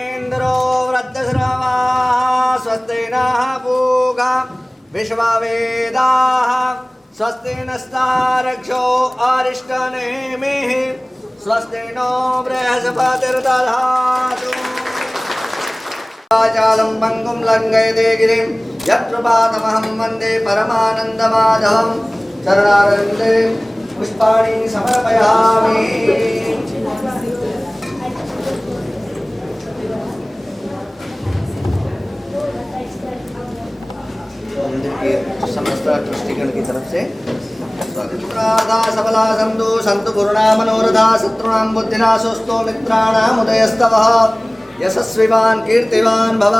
इन्द्रो वृद्धश्रवाः स्वस्ति नः पूषा विश्ववेदाः स्वस्ति नस्तारक्षो अरिष्टनेमिः स्वस्ति नो बृहस्पतिर्दधातु चालं पङ्गुं लङ्घयते गिरिं यत्कृपातमहं वन्दे परमानन्दमाधवं शरणारविन्दे पुष्पाणि समर्पयामि। मंदिर के समस्त ट्रस्टीगण की तरफ से स्वागत। सबला संतु संतु गुरुणा मनोरथा शत्रुणां बुद्धिनाशोस्तो मित्राणाम् उदयस्तवः यशस्विवान् कीर्तिवान् भव।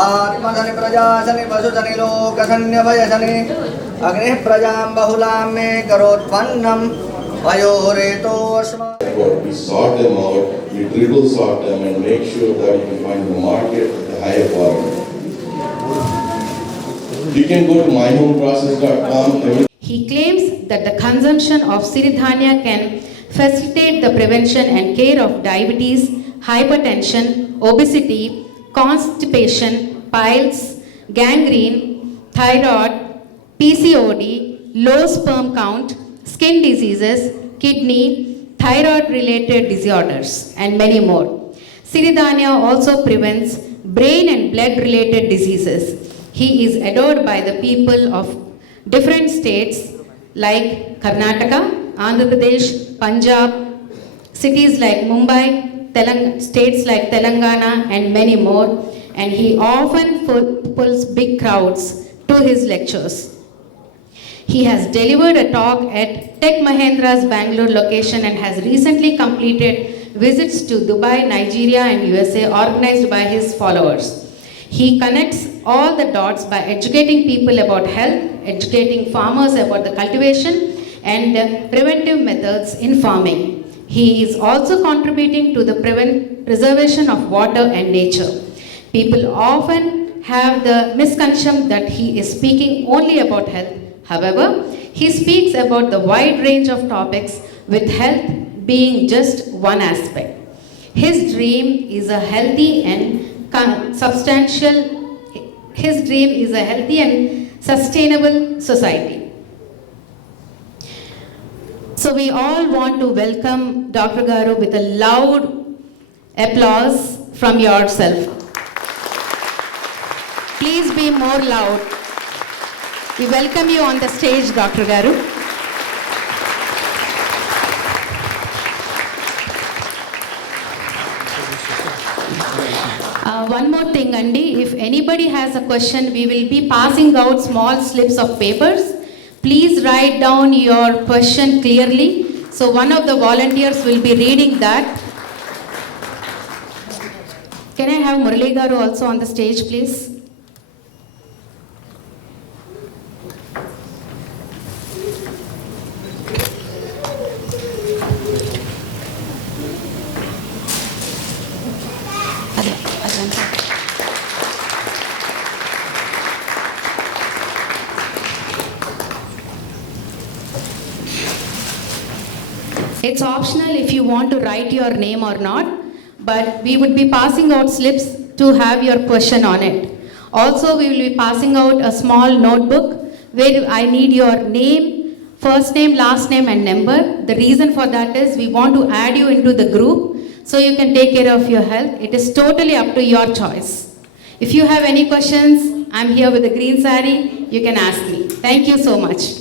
आत्मधनि प्रजासनि पशुधनि लोकसन्न्यभयसनि अग्निः प्रजां बहुलां मे करोत्पन्नं वयोरेतो अस्मात्। We sort them out, we triple sort them and make sure that you can find the market at the higher quality. You can go to myhomeprocess.com. He claims that the consumption of siridhanya can facilitate the prevention and care of diabetes, hypertension, obesity, constipation, piles, gangrene, thyroid, PCOD, low sperm count, skin diseases, kidney, thyroid-related disorders, and many more. Siridhanya also prevents brain and blood-related diseases. He is adored by the people of different states like Karnataka, Andhra Pradesh, Punjab, cities like Mumbai, states like Telangana, and many more. And he often pulls big crowds to his lectures. He has delivered a talk at Tech Mahindra's Bangalore location and has recently completed visits to Dubai, Nigeria, and USA organized by his followers. He connects all the dots by educating people about health, educating farmers about the cultivation and preventive methods in farming. He is also contributing to the preservation of water and nature. People often have the misconception that he is speaking only about health. However, he speaks about the wide range of topics, with health being just one aspect. His dream is a healthy and sustainable society. So we all want to welcome Dr. Garu with a loud applause from yourself. Please be more loud. We welcome you on the stage, Dr. Garu. One more thing, Andy, if anybody has a question, we will be passing out small slips of papers. Please write down your question clearly. So one of the volunteers will be reading that. Can I have Murali Garu also on the stage, please? It's optional if you want to write your name or not, but we would be passing out slips to have your question on it. Also, we will be passing out a small notebook where I need your name, first name, last name, and number. The reason for that is we want to add you into the group so you can take care of your health. It is totally up to your choice. If you have any questions, I'm here with a green sari. You can ask me. Thank you so much.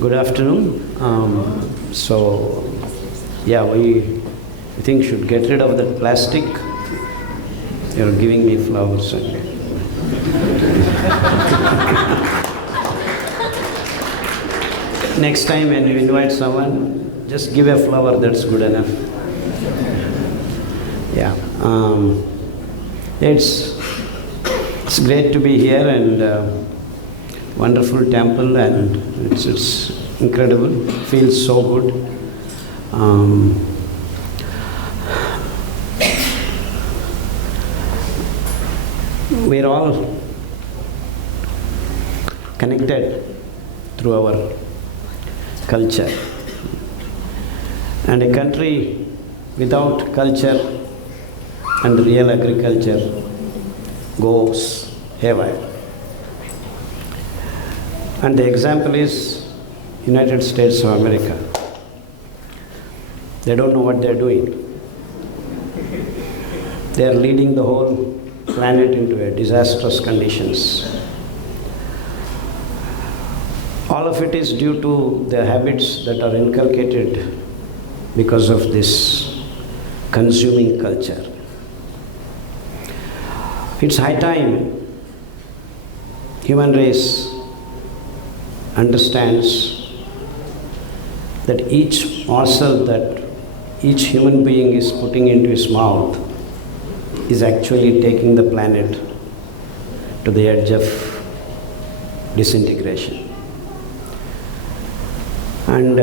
Good afternoon. We think should get rid of that plastic. You're giving me flowers. Next time when you invite someone, just give a flower, that's good enough. It's great to be here, and wonderful temple, and it's incredible, feels so good. We're all connected through our culture. And a country without culture and real agriculture goes haywire. And the example is United States of America. They don't know what they're doing. They are leading the whole planet into a disastrous conditions. All of it is due to the habits that are inculcated because of this consuming culture. It's high time human race understands that each morsel that each human being is putting into his mouth is actually taking the planet to the edge of disintegration. And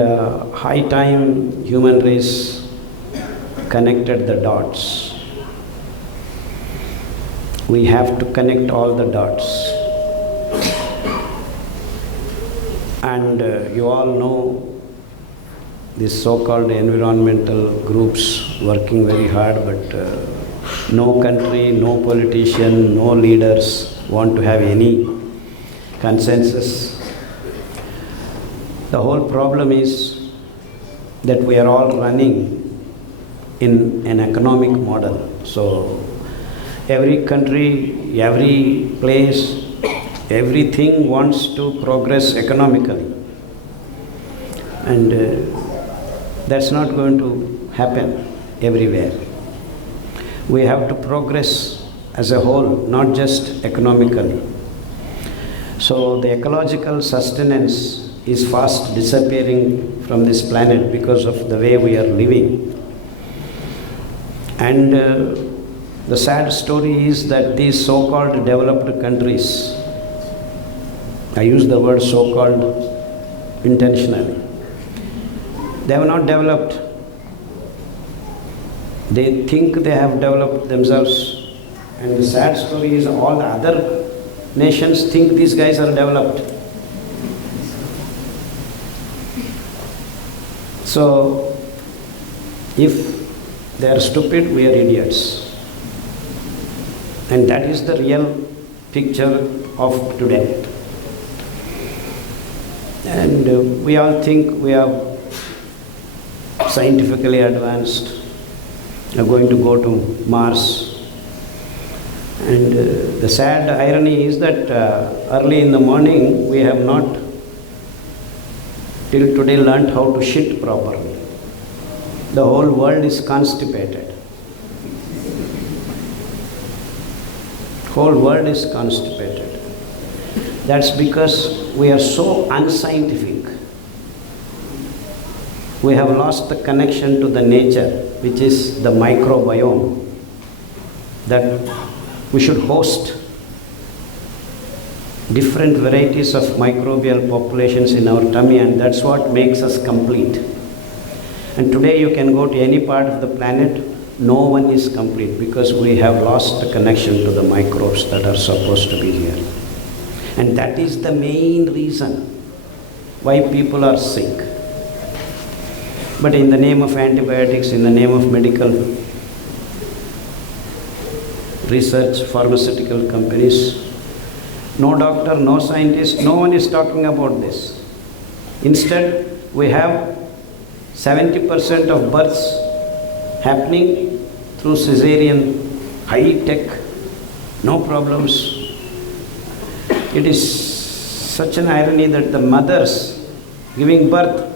high time human race connected the dots. We have to connect all the dots. And you all know these so-called environmental groups working very hard, but no country, no politician, no leaders want to have any consensus. The whole problem is that we are all running in an economic model. So every country, every place, everything wants to progress economically. And that's not going to happen everywhere. We have to progress as a whole, not just economically. So the ecological sustenance is fast disappearing from this planet because of the way we are living. And the sad story is that these so-called developed countries, I use the word so-called intentionally, they have not developed. They think they have developed themselves. And the sad story is all the other nations think these guys are developed. So, if they are stupid, we are idiots. And that is the real picture of today. And we all think we are scientifically advanced, are going to go to Mars. And the sad irony is that early in the morning we have not till today learnt how to shit properly. The whole world is constipated. Whole world is constipated. That's because we are so unscientific. We have lost the connection to the nature, which is the microbiome, that we should host different varieties of microbial populations in our tummy, and that's what makes us complete. And today you can go to any part of the planet, no one is complete because we have lost the connection to the microbes that are supposed to be here. And that is the main reason why people are sick. But in the name of antibiotics, in the name of medical research, pharmaceutical companies, no doctor, no scientist, no one is talking about this. Instead, we have 70% of births happening through cesarean, high tech, no problems. It is such an irony that the mothers giving birth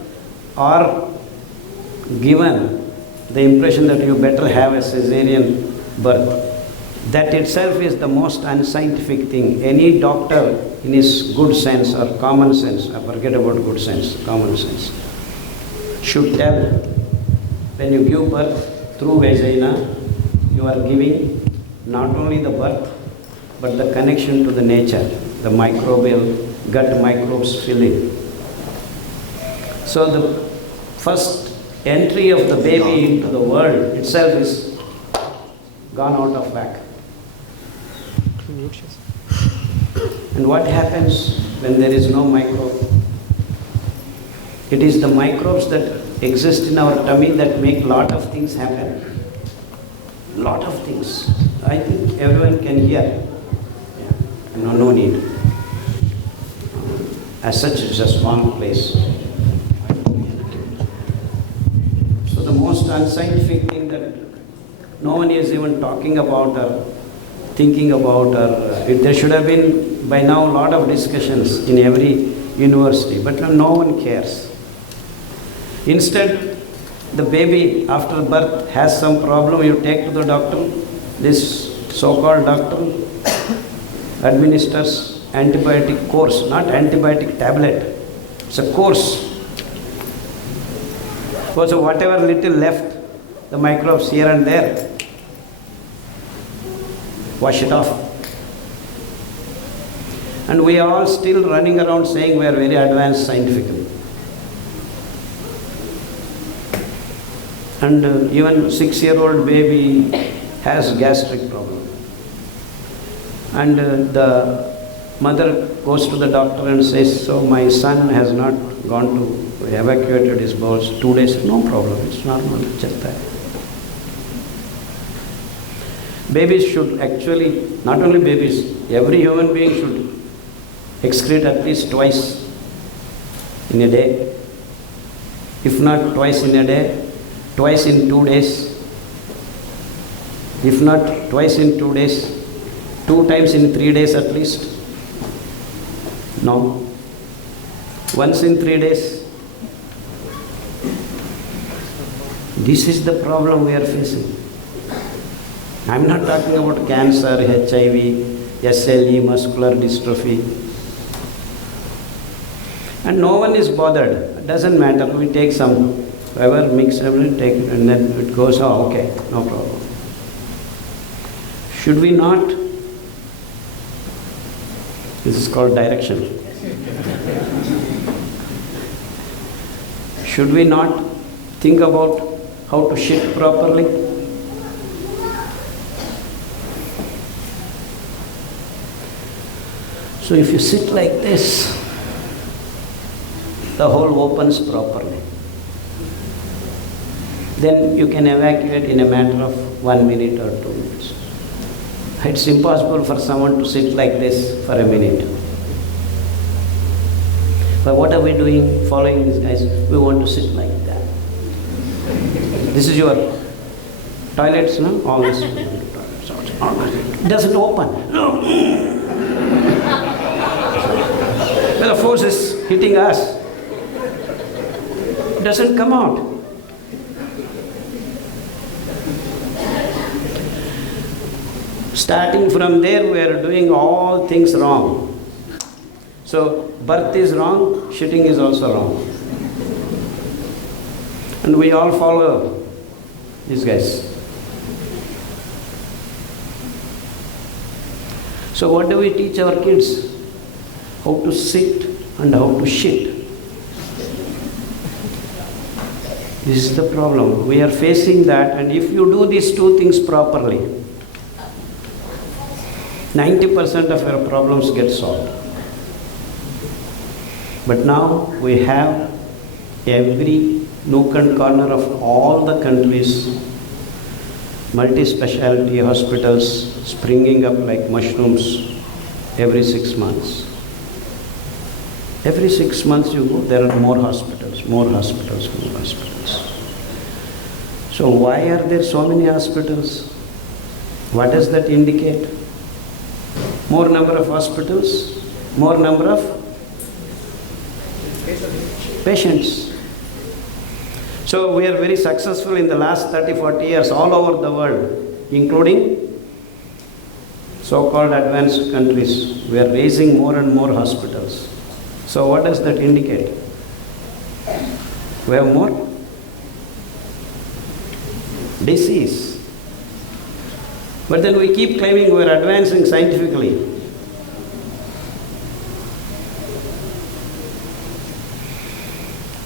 are given the impression that you better have a cesarean birth. That itself is the most unscientific thing. Any doctor in his good sense or common sense, I forget about good sense, common sense, should tell when you give birth through vagina, you are giving not only the birth, but the connection to the nature, the microbial gut microbes filling. So the first entry of the baby into the world itself is gone out of whack. And what happens when there is no microbe? It is the microbes that exist in our tummy that make lot of things happen. Lot of things. I think everyone can hear. Yeah. No need. As such, it's a small place. So the most unscientific thing that no one is even talking about or thinking about, or there should have been by now a lot of discussions in every university, but no one cares. Instead, the baby after birth has some problem, you take to the doctor, this so-called doctor administers antibiotic course, not antibiotic tablet, it's a course. So whatever little left, the microbes here and there, wash it off. And we are all still running around saying we are very advanced scientifically. And even 6-year-old baby has gastric problem. And the mother goes to the doctor and says, so my son has not gone to evacuated his bowels 2 days. No problem, it's normal. Babies should actually, not only babies, every human being should excrete at least twice in a day. If not twice in a day, twice in 2 days. If not twice in 2 days, 2 times in 3 days at least. No. Once in 3 days. This is the problem we are facing. I am not talking about cancer, HIV, SLE, muscular dystrophy. And no one is bothered. It doesn't matter. We take some, whoever mix everything, take it, and then it goes, oh, okay, no problem. Should we not? This is called direction. Should we not think about how to shit properly? So if you sit like this, the hole opens properly. Then you can evacuate in a matter of 1 minute or 2 minutes. It's impossible for someone to sit like this for a minute. But what are we doing? Following these guys, we want to sit like that. This is your toilets, no? All this. It doesn't open. No. Well, the force is hitting us. It doesn't come out. Starting from there, we are doing all things wrong. So, birth is wrong, shitting is also wrong. And we all follow these guys. So, what do we teach our kids? How to sit and how to shit. This is the problem. We are facing that, and if you do these two things properly, 90% of our problems get solved. But now we have every nook and corner of all the countries, multi-specialty hospitals springing up like mushrooms every 6 months. Every 6 months you go, there are more hospitals, more hospitals, more hospitals. So why are there so many hospitals? What does that indicate? More number of hospitals, more number of patients. So we are very successful in the last 30-40 years all over the world, including so-called advanced countries. We are raising more and more hospitals. So what does that indicate? We have more disease. But then we keep claiming we are advancing scientifically.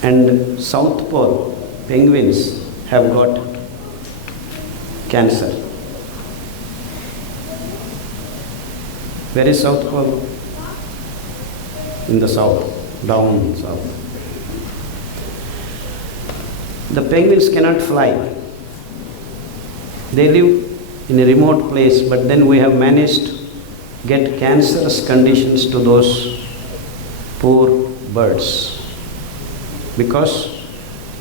And South Pole penguins have got cancer. Where is South Pole? In the south, down south. The penguins cannot fly. They live in a remote place, but then we have managed to get cancerous conditions to those poor birds because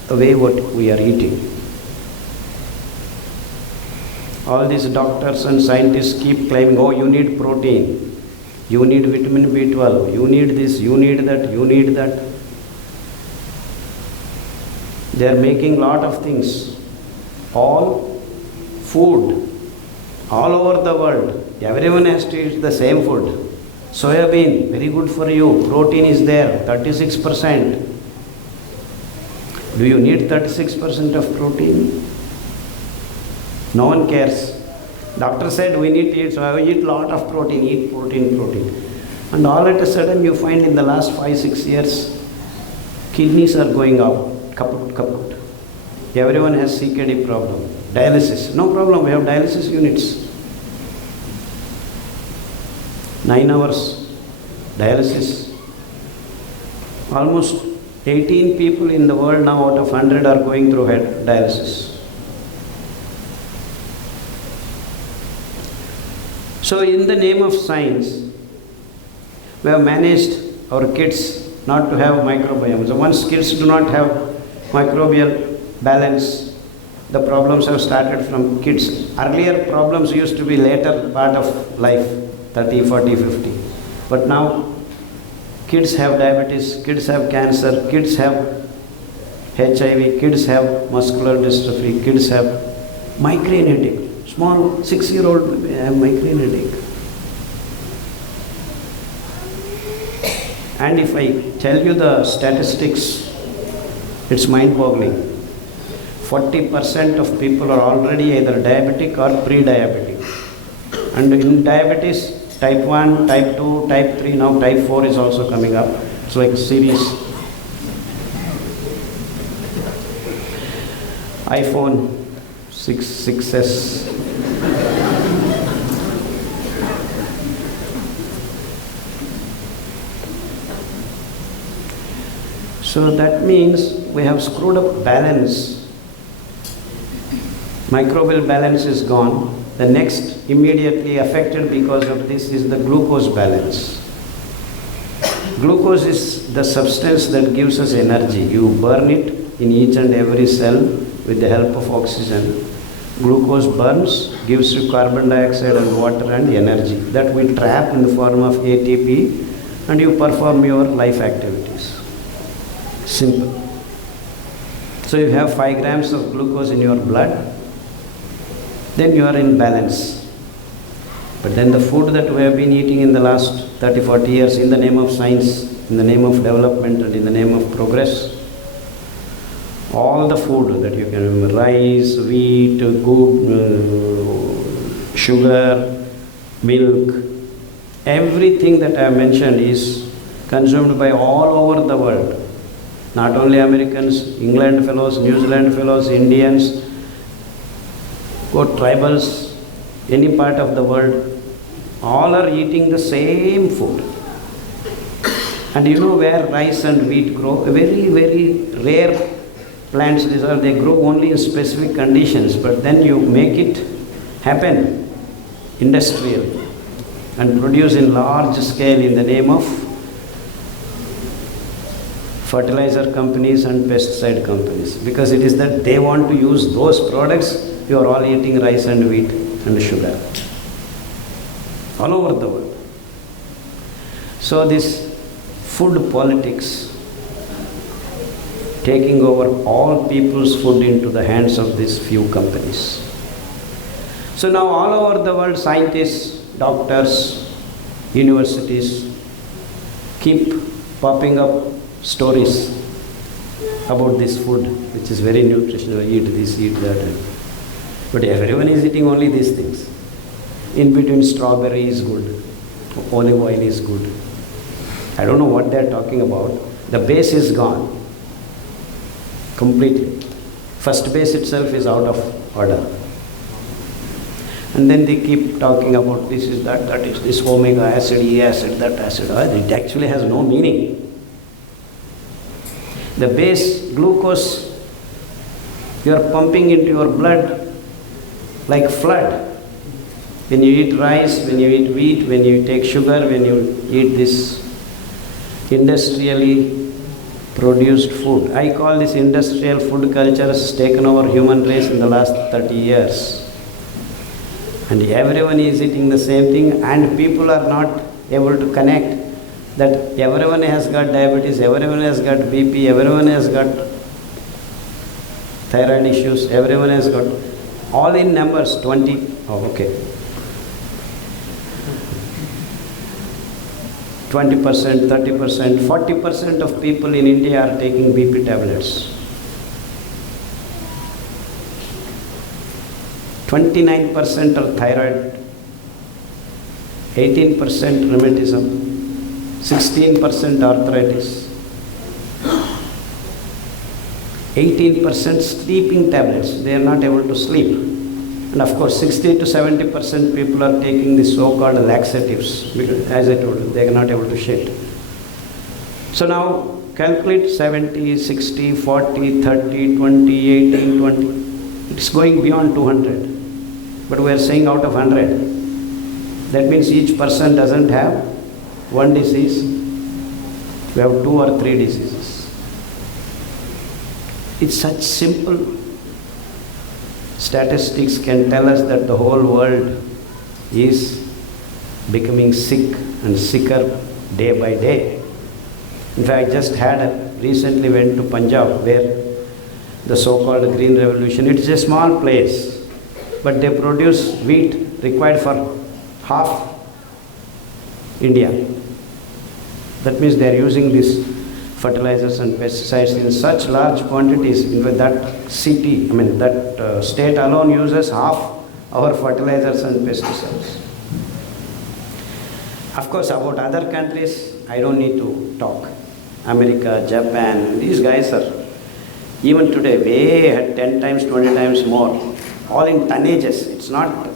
the way what we are eating. All these doctors and scientists keep claiming, oh, you need protein, you need vitamin B12, you need this, you need that, you need that. They are making lot of things. All food, all over the world, everyone has to eat the same food. Soya bean, very good for you. Protein is there, 36%. Do you need 36% of protein? No one cares. Doctor said we need to eat, so I eat lot of protein, eat protein, protein. And all at a sudden you find in the last 5-6 years, kidneys are going out, kaput, kaput. Everyone has CKD problem. Dialysis, no problem, we have dialysis units. 9 hours dialysis. Almost 18 people in the world now out of 100 are going through dialysis. So in the name of science, we have managed our kids not to have microbiome. So once kids do not have microbial balance, the problems have started from kids. Earlier problems used to be later part of life, 30, 40, 50. But now kids have diabetes, kids have cancer, kids have HIV, kids have muscular dystrophy, kids have migraine headache. Small 6-year-old have migraine headache. And if I tell you the statistics, it's mind-boggling. 40% of people are already either diabetic or pre-diabetic. And in diabetes, type 1, type 2, type 3, now type 4 is also coming up. It's like series. iPhone 6s. So that means we have screwed up balance. Microbial balance is gone. The next immediately affected because of this is the glucose balance. Glucose is the substance that gives us energy. You burn it in each and every cell with the help of oxygen. Glucose burns, gives you carbon dioxide and water and energy. That we trap in the form of ATP and you perform your life activities. Simple. So you have 5 grams of glucose in your blood, then you are in balance. But then the food that we have been eating in the last 30-40 years in the name of science, in the name of development and in the name of progress, all the food that you can remember, rice, wheat, sugar, milk, everything that I have mentioned is consumed by all over the world. Not only Americans, England fellows, New Zealand fellows, Indians, tribals, any part of the world, all are eating the same food. And you know where rice and wheat grow? Very, very rare plants. They grow only in specific conditions, but then you make it happen industrial and produce in large scale in the name of fertilizer companies and pesticide companies, because it is that they want to use those products. You are all eating rice and wheat and sugar all over the world. So this food politics taking over all people's food into the hands of these few companies. So now all over the world, scientists, doctors, universities keep popping up stories about this food, which is very nutritional. Eat this, eat that. But everyone is eating only these things. In between, strawberry is good, olive oil is good. I don't know what they are talking about. The base is gone. completely. First base itself is out of order. And then they keep talking about this is that, that is this omega acid, E acid, that acid. It actually has no meaning. The base glucose you are pumping into your blood like flood. When you eat rice, when you eat wheat, when you take sugar, when you eat this industrially produced food. I call this industrial food culture has taken over human race in the last 30 years. And everyone is eating the same thing, and people are not able to connect that everyone has got diabetes, everyone has got BP, everyone has got thyroid issues, everyone has got, all in numbers, 20, oh okay. 20%, 30%, 40% of people in India are taking BP tablets. 29% are thyroid, 18% rheumatism, 16% arthritis, 18% sleeping tablets. They are not able to sleep. And of course, 60 to 70% people are taking the so-called laxatives, because as I told you, they are not able to shit. So now calculate 70, 60, 40, 30, 20, 18, 20. It's going beyond 200. But we are saying out of 100. That means each person doesn't have one disease. We have 2 or 3 diseases. It's such simple statistics can tell us that the whole world is becoming sick and sicker day by day. In fact, recently went to Punjab, where the so-called Green Revolution, it's a small place, but they produce wheat required for half India. That means they are using these fertilizers and pesticides in such large quantities. In fact, that city, that state alone uses half our fertilizers and pesticides. Of course, about other countries, I don't need to talk. America, Japan, these guys are even today way 10 times, 20 times more, all in tonnages. It's not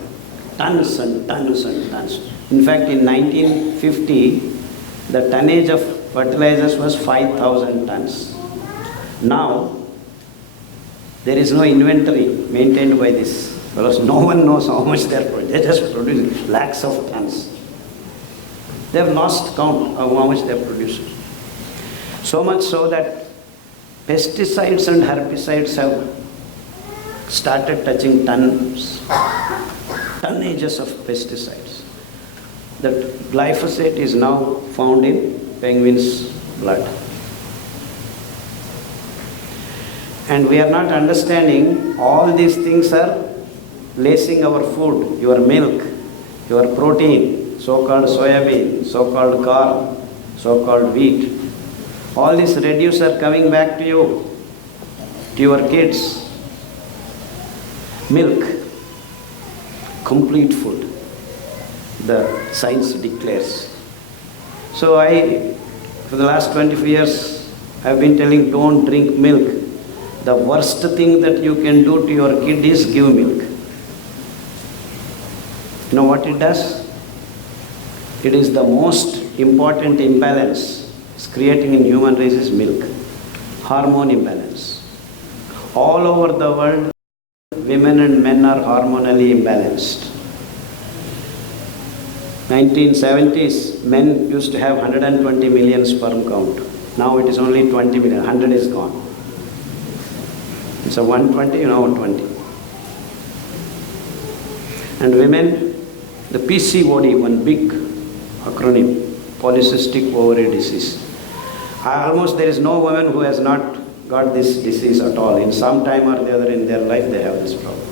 tons and tons and tons. In fact, in 1950, the tonnage of fertilizers was 5,000 tons. Now, there is no inventory maintained by this, because no one knows how much they are producing. They just produce lakhs of tons. They have lost count of how much they have produced. So much so that pesticides and herbicides have started touching tonnages of pesticides. That glyphosate is now found in penguins' blood. And we are not understanding all these things are lacing our food, your milk, your protein, so-called soybean, so-called corn, so-called wheat. All these reduce are coming back to you, to your kids. Milk, complete food, the science declares. So for the last 25 years, I've been telling don't drink milk. The worst thing that you can do to your kid is give milk. You know what it does? It is the most important imbalance it's creating in human race is milk. Hormone imbalance. All over the world, women and men are hormonally imbalanced. 1970s, men used to have 120 million sperm count. Now it is only 20 million, 100 is gone. It's a 120, now 120. And women, the PCOD, one big acronym, polycystic ovary disease. Almost there is no woman who has not got this disease at all. In some time or the other in their life they have this problem.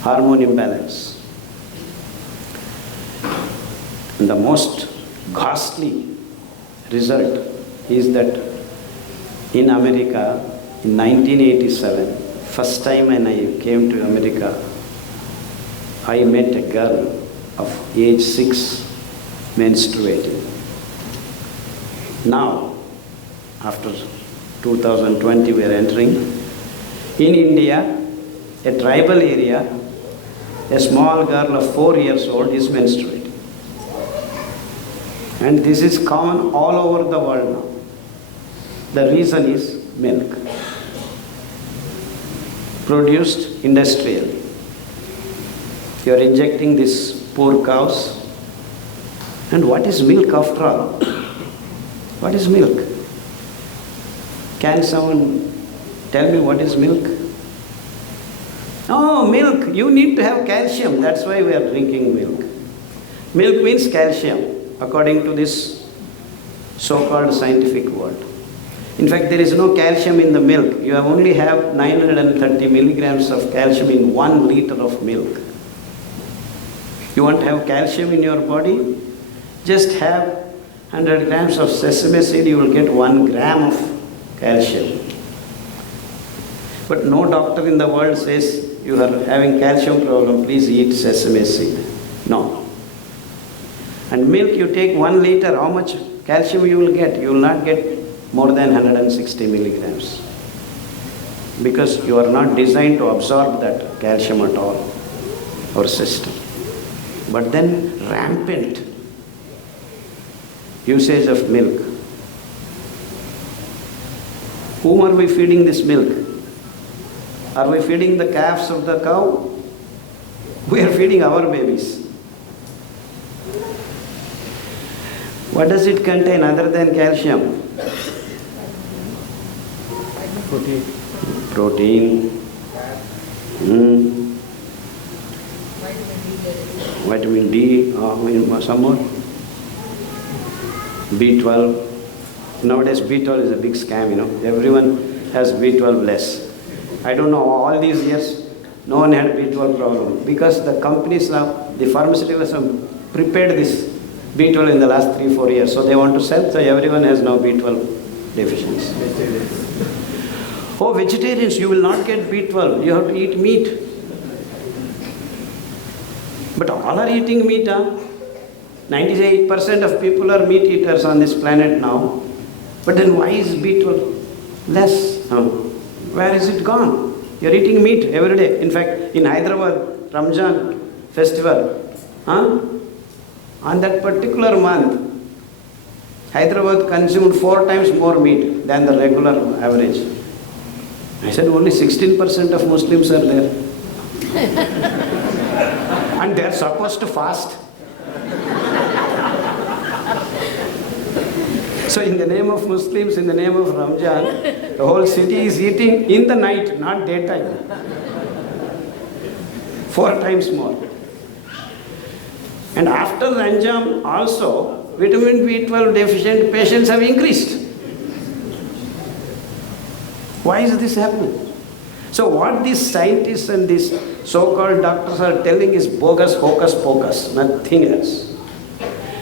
Hormone imbalance. And the most ghastly result is that in America, in 1987, first time when I came to America, I met a girl of age 6 menstruating. Now, after 2020 we are entering. In India, a tribal area, a small girl of 4 years old is menstruating. And this is common all over the world now. The reason is milk, produced industrially. You are injecting these poor cows. And what is milk after all? What is milk? Can someone tell me what is milk? Oh, milk, you need to have calcium. That's why we are drinking milk. Milk means calcium, according to this so-called scientific world. In fact, there is no calcium in the milk. You only have 930 milligrams of calcium in 1 liter of milk. You want to have calcium in your body? Just have 100 grams of sesame seed, you will get 1 gram of calcium. But no doctor in the world says you are having calcium problem, please eat sesame seed. No. And milk, you take 1 liter, how much calcium you will get? You will not get more than 160 milligrams. Because you are not designed to absorb that calcium at all, our system. But then rampant usage of milk. Whom are we feeding this milk? Are we feeding the calves of the cow? We are feeding our babies. What does it contain other than calcium? Protein. Vitamin D, some more. B12. Nowadays B12 is a big scam, Everyone has B12 less. I don't know, all these years, no one had B12 problem. Because the companies now, the pharmaceuticals have prepared this B12 in the last 3-4 years. So they want to sell, so everyone has now B12 deficiency. Oh, vegetarians, you will not get B12. You have to eat meat. But all are eating meat, 98% of people are meat eaters on this planet now. But then why is B12 less? Where is it gone? You are eating meat every day. In fact, in Hyderabad, Ramzan festival, on that particular month, Hyderabad consumed 4 times more meat than the regular average. I said only 16% of Muslims are there. And they are supposed to fast. So in the name of Muslims, in the name of Ramzan, the whole city is eating in the night, not daytime. 4 times more. And after Ramzan also, vitamin B12 deficient patients have increased. Why is this happening? So what these scientists and these so-called doctors are telling is bogus, hocus pocus, nothing else.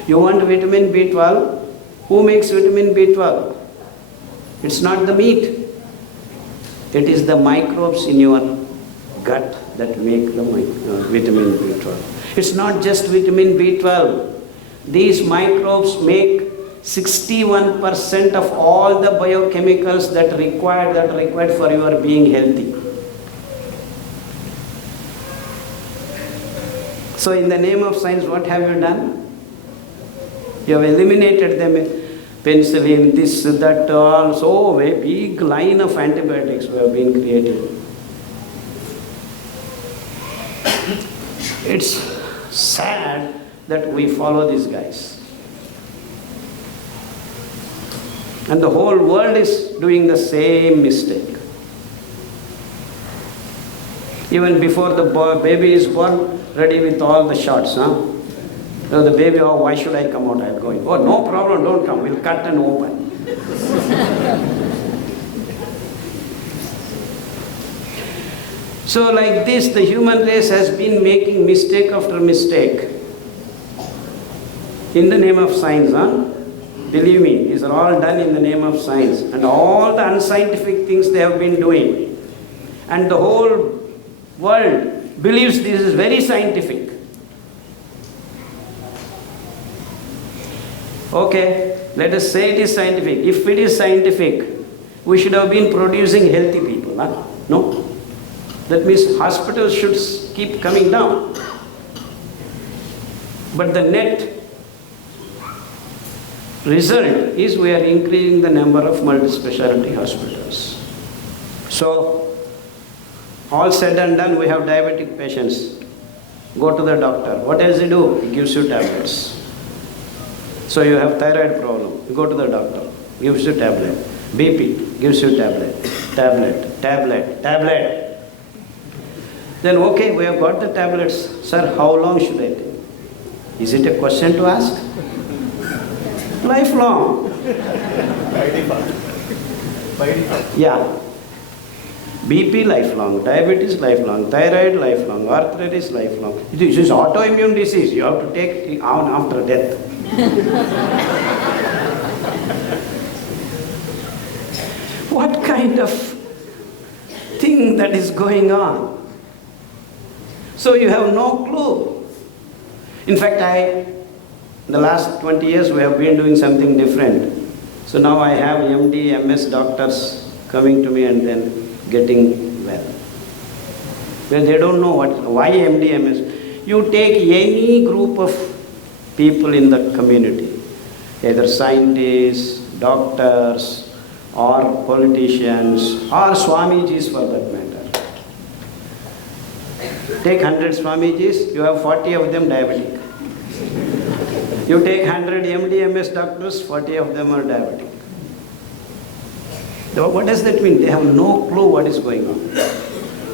You want vitamin B12? Who makes vitamin B12? It's not the meat. It is the microbes in your gut that make the vitamin B12. It's not just vitamin B12. These microbes make 61% of all the biochemicals that required for your being healthy. So in the name of science, what have you done? You have eliminated them, penicillin, this, that, all. So a big line of antibiotics have been created. It's sad that we follow these guys. And the whole world is doing the same mistake. Even before the baby is born, ready with all the shots, So the baby, oh, why should I come out? I'm going. Oh, no problem, don't come. We'll cut and open. So like this, the human race has been making mistake after mistake. In the name of science, Believe me, these are all done in the name of science. And all the unscientific things they have been doing. And the whole world believes this is very scientific. Okay, let us say it is scientific. If it is scientific, we should have been producing healthy people. Huh? No? That means hospitals should keep coming down. But the net result is we are increasing the number of multi-specialty hospitals. So, all said and done, we have diabetic patients. Go to the doctor. What does he do? He gives you tablets. So you have thyroid problem. You go to the doctor. Gives you tablet. BP. Gives you tablet. Tablet. Then okay, we have got the tablets. Sir, how long should I take? Is it a question to ask? Lifelong. Yeah. BP lifelong, diabetes lifelong, thyroid lifelong, arthritis lifelong. This is autoimmune disease. You have to take it on after death. What kind of thing that is going on? So you have no clue. In fact, the last 20 years we have been doing something different. So now I have MD, MS doctors coming to me and then getting well. Well, they don't know why MD, MS. You take any group of people in the community, either scientists, doctors, or politicians, or Swamijis for that matter. Take 100 Swamijis, you have 40 of them diabetic. You take 100 MD, MS doctors, 40 of them are diabetic. What does that mean? They have no clue what is going on.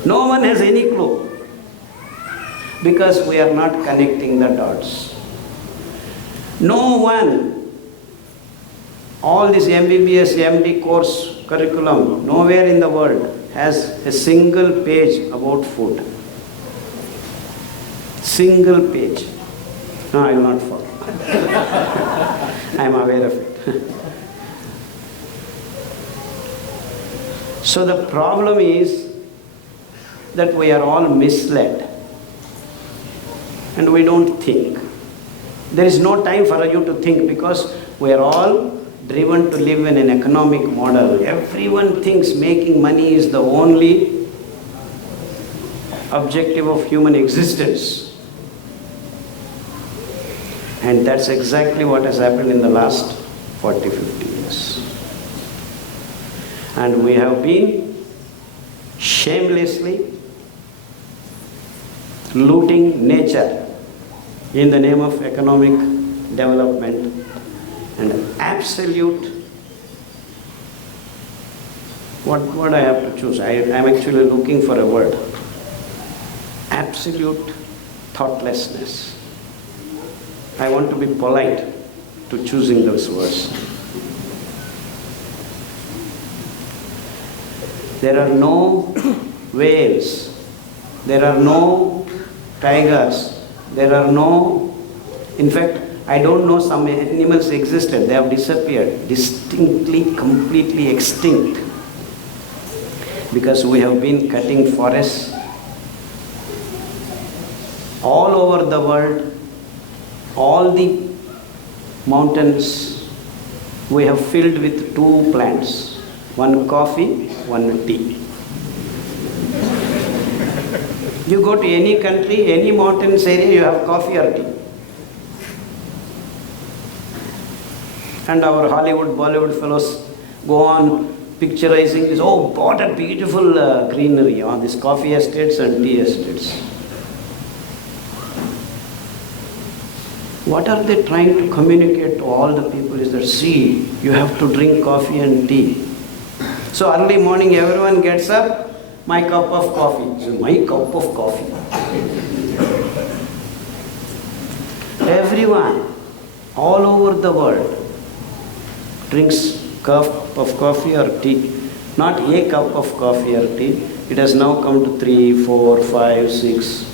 No one has any clue. Because we are not connecting the dots. No one, all this MBBS, MD course curriculum, nowhere in the world has a single page about food. Single page. No, I will not follow. I am aware of it. So the problem is that we are all misled and we don't think. There is no time for you to think because we are all driven to live in an economic model. Everyone thinks making money is the only objective of human existence. And that's exactly what has happened in the last 40, 50 years. And we have been shamelessly looting nature in the name of economic development and absolute, what I have to choose? I am actually looking for a word. Absolute thoughtlessness. I want to be polite to choosing those words. There are no whales, there are no tigers, there are no, in fact, I don't know some animals existed, they have disappeared, distinctly, completely extinct. Because we have been cutting forests all over the world. All the mountains we have filled with two plants, one coffee, one tea. You go to any country, any mountains area, you have coffee or tea. And our Hollywood, Bollywood fellows go on picturizing this, oh, what a beautiful greenery on these coffee estates and tea estates. What are they trying to communicate to all the people is that, see, you have to drink coffee and tea. So early morning everyone gets up, my cup of coffee. So my cup of coffee. Everyone, all over the world, drinks cup of coffee or tea. Not a cup of coffee or tea. It has now come to 3, 4, 5, 6.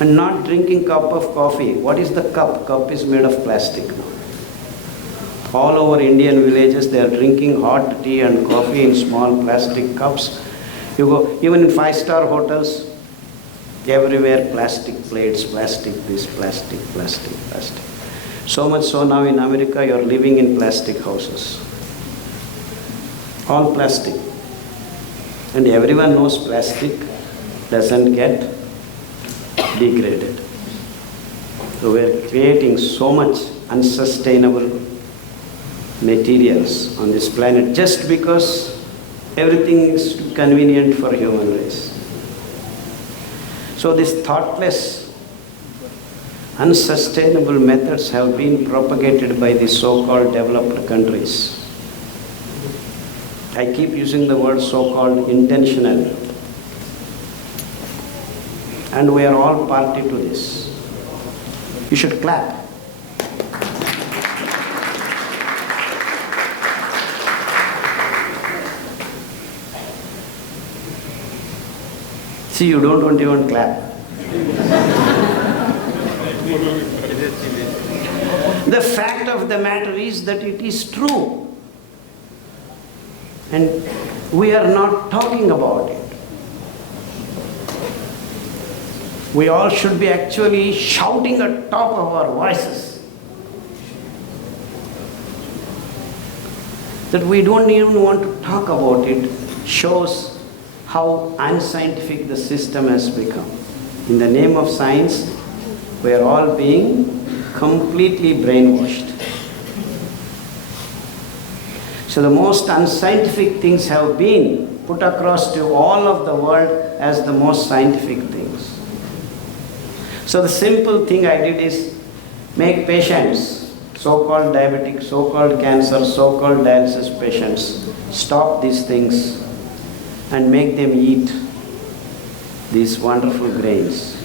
And not drinking cup of coffee. What is the cup? Cup is made of plastic. All over Indian villages, they are drinking hot tea and coffee in small plastic cups. You go, even in 5-star hotels, everywhere plastic plates, plastic this, plastic, plastic, plastic. So much so now in America, you are living in plastic houses. all plastic. And everyone knows plastic doesn't get degraded. So we are creating so much unsustainable materials on this planet just because everything is convenient for human race. So these thoughtless, unsustainable methods have been propagated by the so-called developed countries. I keep using the word so-called intentional. And we are all party to this. You should clap. See, you don't want to even clap. The fact of the matter is that it is true. And we are not talking about it. We all should be actually shouting at top of our voices that we don't even want to talk about it shows how unscientific the system has become. In the name of science, we are all being completely brainwashed. So the most unscientific things have been put across to all of the world as the most scientific things. So the simple thing I did is make patients, so-called diabetic, so-called cancer, so-called dialysis patients, stop these things and make them eat these wonderful grains.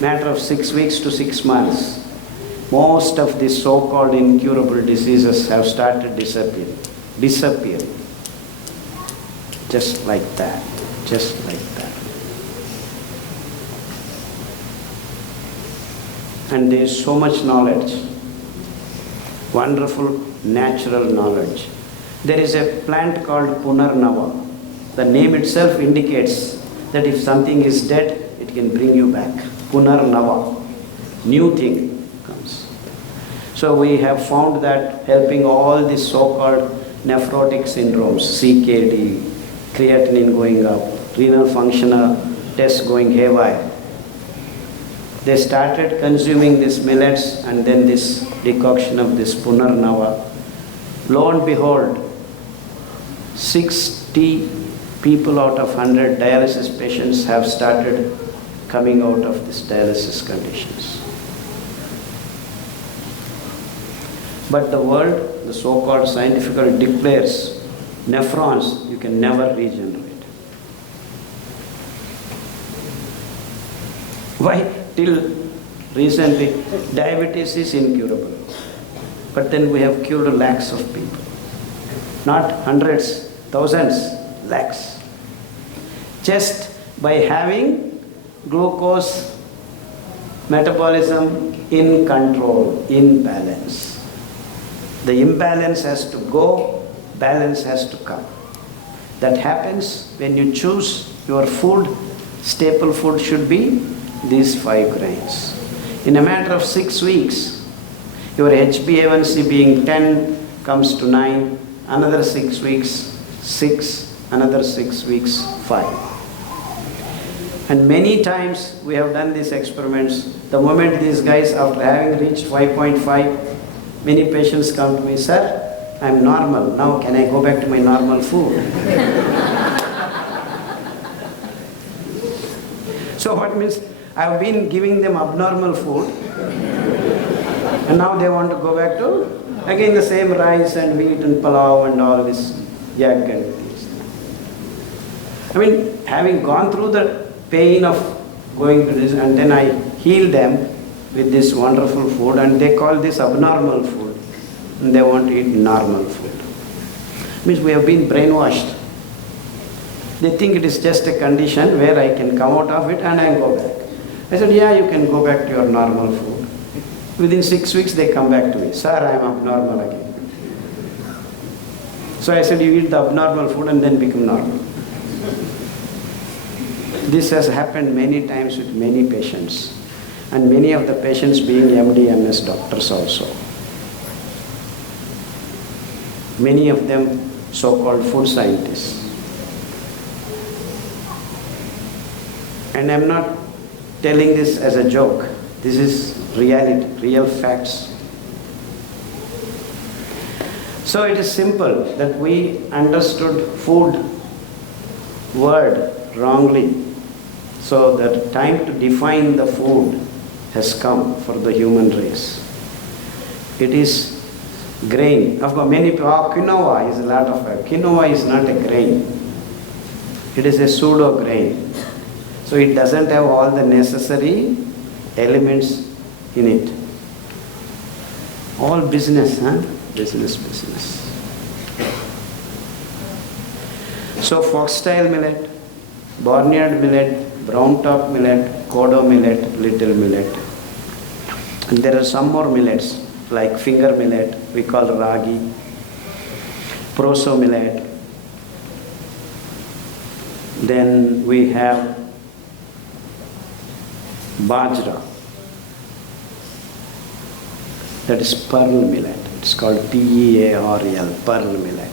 Matter of 6 weeks to 6 months, most of these so-called incurable diseases have started disappear. Just like that, just like that. And there is so much knowledge, wonderful natural knowledge. There is a plant called Punarnava. The name itself indicates that if something is dead, it can bring you back. Punarnava, new thing comes. So we have found that helping all these so-called nephrotic syndromes, CKD, creatinine going up, renal functional tests going haywire. They started consuming these millets and then this decoction of this Punarnava. Lo and behold, 60 people out of 100 dialysis patients have started coming out of these dialysis conditions. But the world, the so-called scientific, declares nephrons you can never regenerate. Why? Till recently, diabetes is incurable. But then we have cured lakhs of people. Not hundreds, thousands, lakhs. Just by having glucose metabolism in control, in balance. The imbalance has to go, balance has to come. That happens when you choose your food. Staple food should be these 5 grains. In a matter of 6 weeks, your HbA1c being 10 comes to 9, another 6 weeks, 6, another 6 weeks, 5. And many times we have done these experiments. The moment these guys, after having reached 5.5, many patients come to me, sir, I'm normal. Now can I go back to my normal food? So what means? I've been giving them abnormal food and now they want to go back to again the same rice and wheat and pulao and all this yak and things. I mean, having gone through the pain of going to this and then I heal them with this wonderful food and they call this abnormal food and they want to eat normal food. Means we have been brainwashed. They think it is just a condition where I can come out of it and I go back. I said, yeah, you can go back to your normal food. Within 6 weeks, they come back to me. Sir, I am abnormal again. So I said, you eat the abnormal food and then become normal. This has happened many times with many patients. And many of the patients being MD, MS doctors also. Many of them so-called food scientists. And I'm not telling this as a joke. This is reality, real facts. So it is simple that we understood food word wrongly. So the time to define the food has come for the human race. It is grain. Of course, many people, quinoa is a lot of it. Quinoa is not a grain. It is a pseudo grain. So it doesn't have all the necessary elements in it. All business, huh? Business. So foxtail millet, barnyard millet, brown top millet, kodo millet, little millet. And there are some more millets like finger millet, we call ragi, proso millet. Then we have bajra, that is pearl millet. It's called P-E-A-R-L, pearl millet.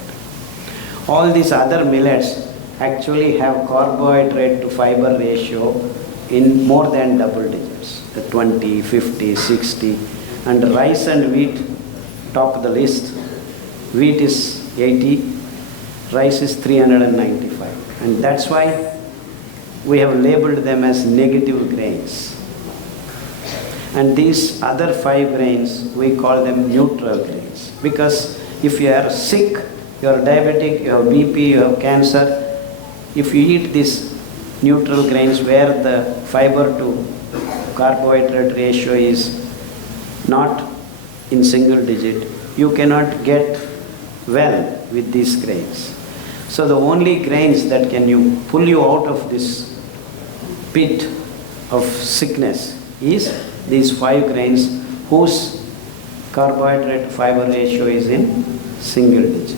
All these other millets actually have carbohydrate to fiber ratio in more than double digits, the 20, 50, 60. And rice and wheat top of the list. Wheat is 80, rice is 395. And that's why we have labeled them as negative grains. And these other 5 grains, we call them neutral grains. Because if you are sick, you are diabetic, you have BP, you have cancer, if you eat these neutral grains where the fiber to carbohydrate ratio is not in single digit, you cannot get well with these grains. So the only grains that can pull you out of this pit of sickness is these 5 grains whose carbohydrate fiber ratio is in single digit.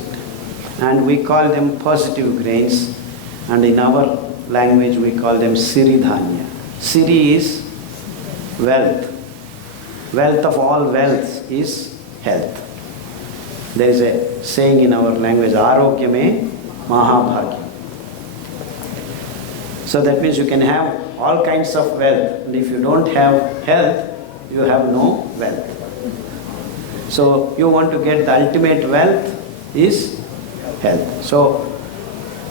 And we call them positive grains, and in our language we call them siridhanya. Siri is wealth. Wealth of all wealth is health. There is a saying in our language, arogya mein mahabhagya. So that means you can have all kinds of wealth, and if you don't have health, you have no wealth. So you want to get the ultimate wealth is health. So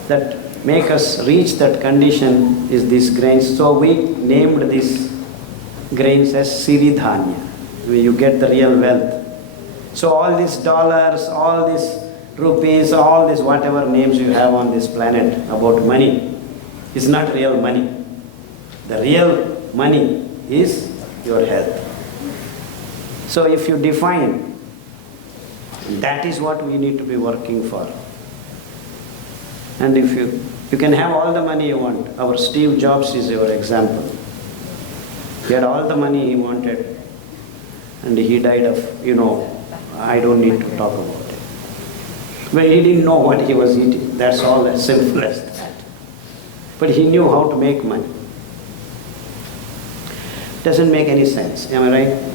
that make us reach that condition is these grains. So we named these grains as siridhanya, where you get the real wealth. So all these dollars, all these rupees, all these whatever names you have on this planet about money is not real money. The real money is your health. So if you define, that is what we need to be working for. And if you can have all the money you want. Our Steve Jobs is your example. He had all the money he wanted, and he died of, I don't need to talk about it. But he didn't know what he was eating. That's all, as simple as that. But he knew how to make money. Doesn't make any sense, am I right?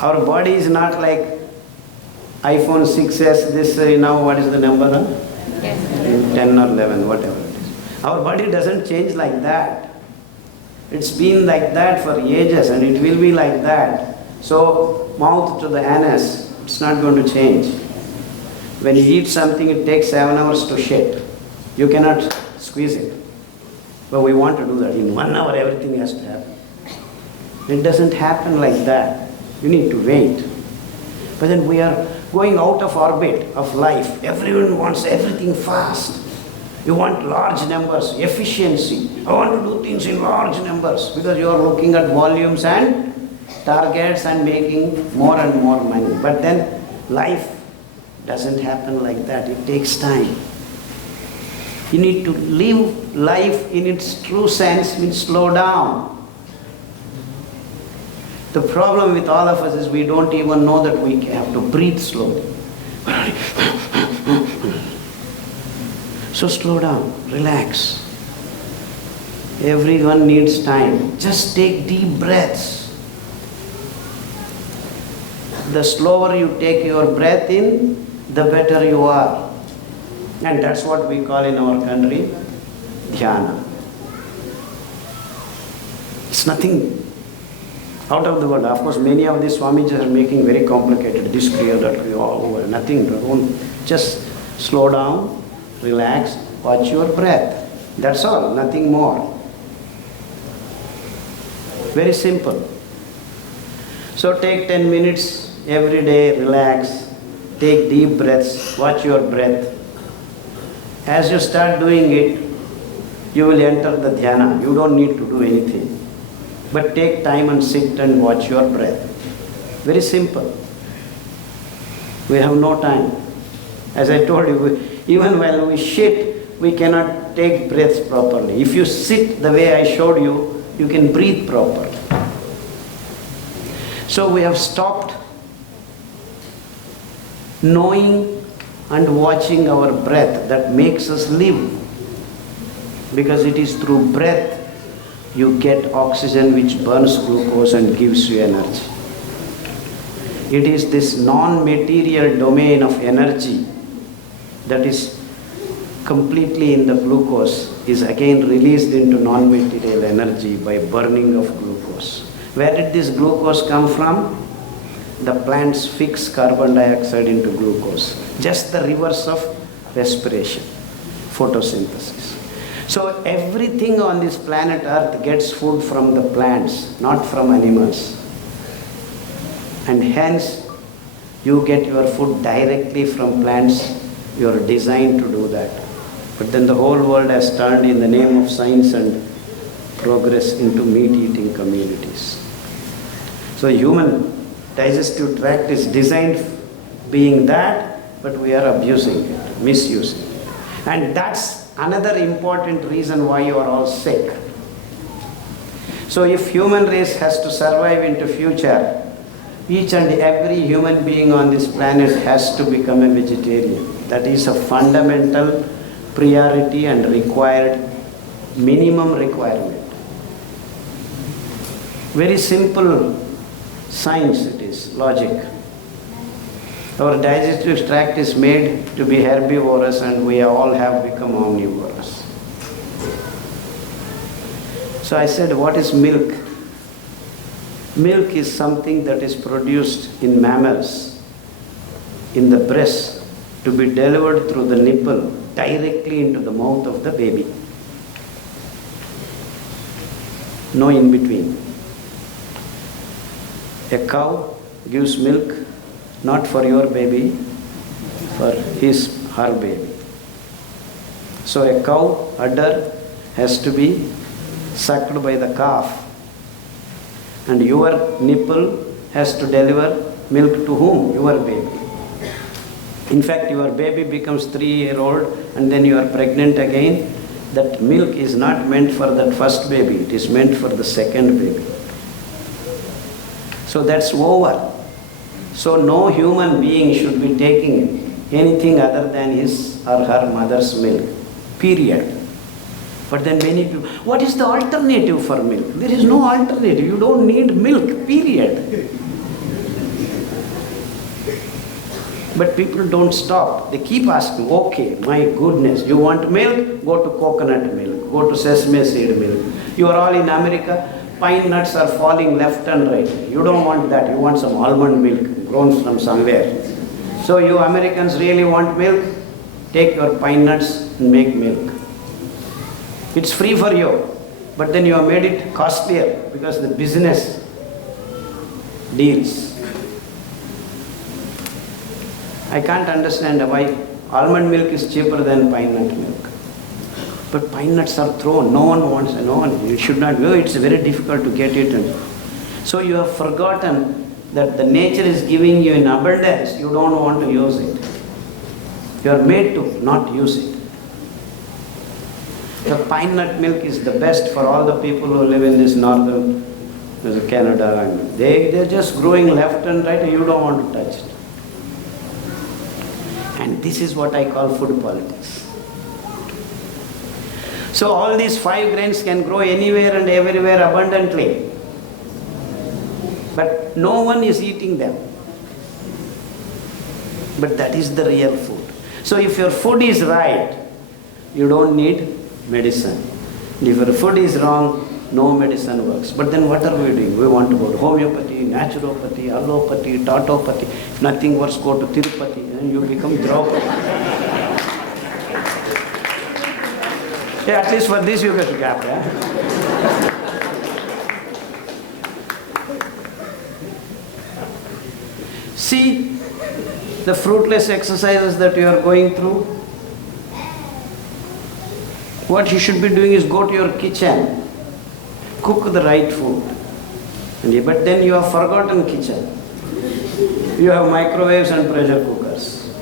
Our body is not like iPhone 6s, this now what is the number? Huh? 10 or 11, whatever it is. Our body doesn't change like that. It's been like that for ages and it will be like that. So mouth to the anus, it's not going to change. When you eat something, it takes 7 hours to shit. You cannot squeeze it. But we want to do that. In 1 hour, everything has to happen. It doesn't happen like that. You need to wait. But then we are going out of orbit of life. Everyone wants everything fast. You want large numbers, efficiency. I want to do things in large numbers because you are looking at volumes and targets and making more and more money. But then life doesn't happen like that. It takes time. You need to live life in its true sense, means slow down. The problem with all of us is we don't even know that we have to breathe slowly. So slow down, relax. Everyone needs time. Just take deep breaths. The slower you take your breath in, the better you are. And that's what we call in our country, dhyana. It's nothing out of the world. Of course, many of these Swamijis are making very complicated, this kriya, that kriya, over, nothing. Don't, just slow down, relax, watch your breath. That's all, nothing more. Very simple. So take 10 minutes every day, relax, take deep breaths, watch your breath. As you start doing it, you will enter the dhyana. You don't need to do anything. But take time and sit and watch your breath. Very simple. We have no time. As I told you, even while we shit, we cannot take breaths properly. If you sit the way I showed you, you can breathe properly. So we have stopped knowing and watching our breath that makes us live. Because it is through breath you get oxygen which burns glucose and gives you energy. It is this non-material domain of energy that is completely in the glucose is again released into non-material energy by burning of glucose. Where did this glucose come from? The plants fix carbon dioxide into glucose. Just the reverse of respiration, photosynthesis. So everything on this planet Earth gets food from the plants, not from animals. And hence, you get your food directly from plants. You are designed to do that. But then the whole world has turned in the name of science and progress into meat-eating communities. So human digestive tract is designed being that, but we are abusing it, misusing it. And that's another important reason why you are all sick. So if human race has to survive into future, each and every human being on this planet has to become a vegetarian. That is a fundamental priority and required, minimum requirement. Very simple science it is, logic. Our digestive tract is made to be herbivorous and we all have become omnivorous. So I said, what is milk? Milk is something that is produced in mammals, in the breast, to be delivered through the nipple directly into the mouth of the baby. No in between. A cow gives milk not for your baby, for her baby. So a cow udder has to be sucked by the calf, and your nipple has to deliver milk to whom? Your baby. In fact, your baby becomes 3-year-old and then you are pregnant again. That milk is not meant for that first baby, it is meant for the second baby. So that's over. So no human being should be taking anything other than his or her mother's milk, period. But then many people, what is the alternative for milk? There is no alternative. You don't need milk, period. But people don't stop. They keep asking, okay, my goodness, you want milk? Go to coconut milk. Go to sesame seed milk. You are all in America. Pine nuts are falling left and right. You don't want that. You want some almond milk grown from somewhere. So you Americans really want milk? Take your pine nuts and make milk. It's free for you. But then you have made it costlier because the business deals. I can't understand why almond milk is cheaper than pine nut milk. But pine nuts are thrown. No one wants, you should not go. It's very difficult to get it. So you have forgotten that the nature is giving you in abundance. You don't want to use it. You are made to not use it. The pine nut milk is the best for all the people who live in this northern Canada. And they're just growing left and right and you don't want to touch it. And this is what I call food politics. So all these 5 grains can grow anywhere and everywhere abundantly. But no one is eating them. But that is the real food. So if your food is right, you don't need medicine. If your food is wrong, no medicine works. But then what are we doing? We want to go to homeopathy, naturopathy, allopathy, tautopathy. If nothing works, go to Tirupati and you become Draupadi. Yeah, at least for this you get a gap, yeah? See the fruitless exercises that you are going through. What you should be doing is go to your kitchen, cook the right food. But then you have forgotten kitchen. You have microwaves and pressure cookers.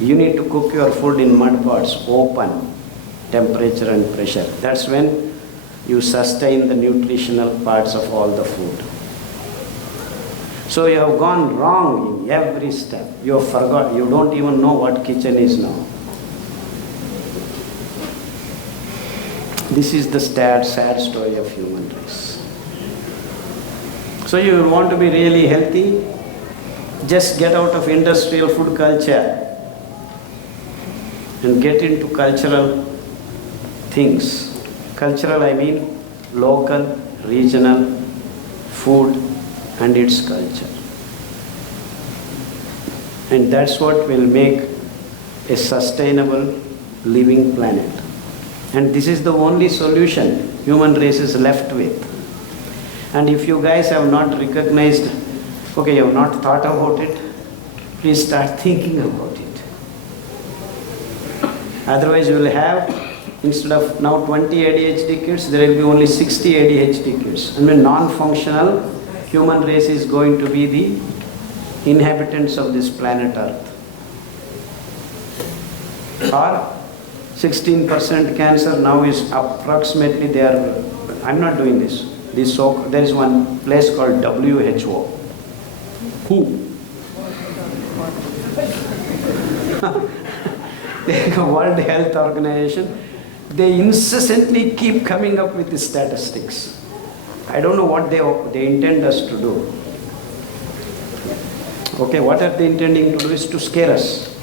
You need to cook your food in mud pots, open temperature and pressure. That's when you sustain the nutritional parts of all the food. So you have gone wrong in every step. You have forgot. You don't even know what kitchen is now. This is the sad story of human race. So you want to be really healthy? Just get out of industrial food culture and get into cultural things. Cultural, I mean local, regional food and its culture. And that's what will make a sustainable living planet. And this is the only solution human race is left with. And if you guys have not recognized, okay, you have not thought about it, please start thinking about it. Otherwise you will have, instead of now 20 ADHD kids, there will be only 60 ADHD kids. And when non-functional, human race is going to be the inhabitants of this planet Earth. Or 16% cancer now is approximately there. I'm not doing this. There is one place called WHO. Who? The World Health Organization. They incessantly keep coming up with the statistics. I don't know what they intend us to do. Okay, what are they intending to do is to scare us.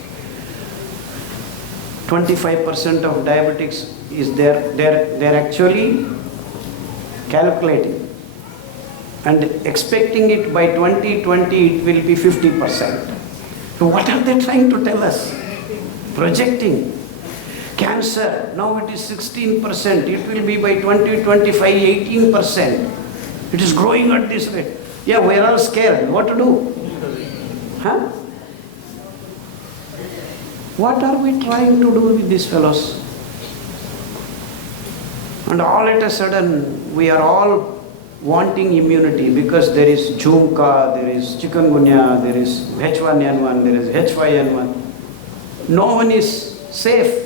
25% of diabetics is they're actually calculating and expecting it by 2020 it will be 50%. So what are they trying to tell us? Projecting. Cancer, now it is 16%, it will be by 2025 18%. It is growing at this rate. Yeah, we are all scared. What to do? Huh? What are we trying to do with these fellows? And all at a sudden, we are all wanting immunity because there is Jhumka, there is chikungunya, there is H1N1, there is H5N1. No one is safe.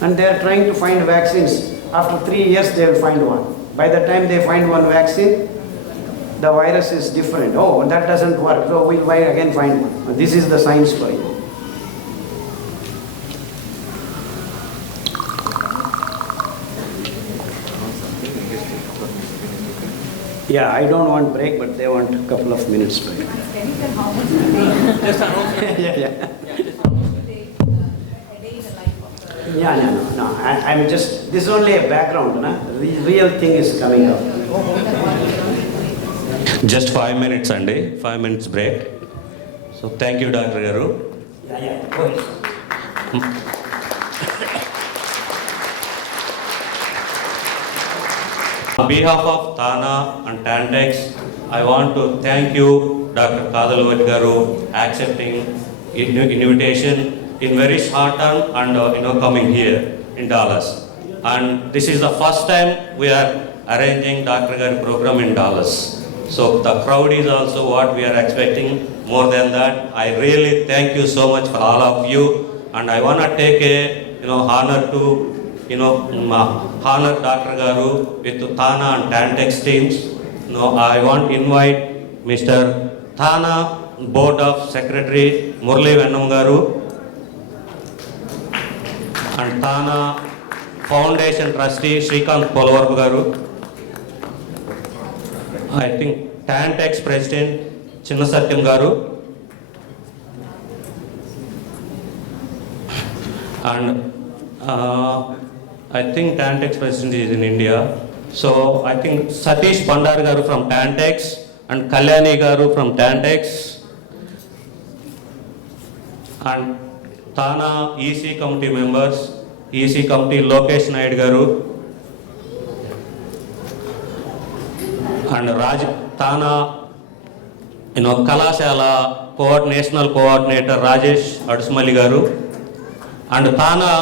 And they are trying to find vaccines. After 3 years, they will find one. By the time they find one vaccine, the virus is different. Oh, that doesn't work. So we'll again find one. This is the science story. Yeah, I don't want break, but they want a couple of minutes break. Can you tell how much a day? Just around. Yeah. Just how much a day in the life of the... Yeah, no. I'm just, this is only a background, na? The real thing is coming up. Just 5 minutes, Andy. 5 minutes break. So thank you, Dr. Garu. Yeah, go ahead. On behalf of Thana and Tantex, I want to thank you, Dr. Kadalu Garu, accepting invitation in very short term and coming here in Dallas. And this is the first time we are arranging Dr. Garu program in Dallas. So the crowd is also what we are expecting. More than that, I really thank you so much for all of you. And I want to take a honor to honor Dr. Garu with Thana and Tantex teams. I want to invite Mr. Thana Board of Secretary Murli Vennam Garu and Thana Foundation Trustee Shrikant Polvarpu Garu. I think Tantex President Chinna Satyam Garu and I think Tantex president is in India. So I think Satish Bandar garu from Tantex and Kalyani garu from Tantex and Thana EC committee members, EC committee Lokesh Naid garu and Raj Thana, Kalashala national coordinator Rajesh Adusmali garu and Thana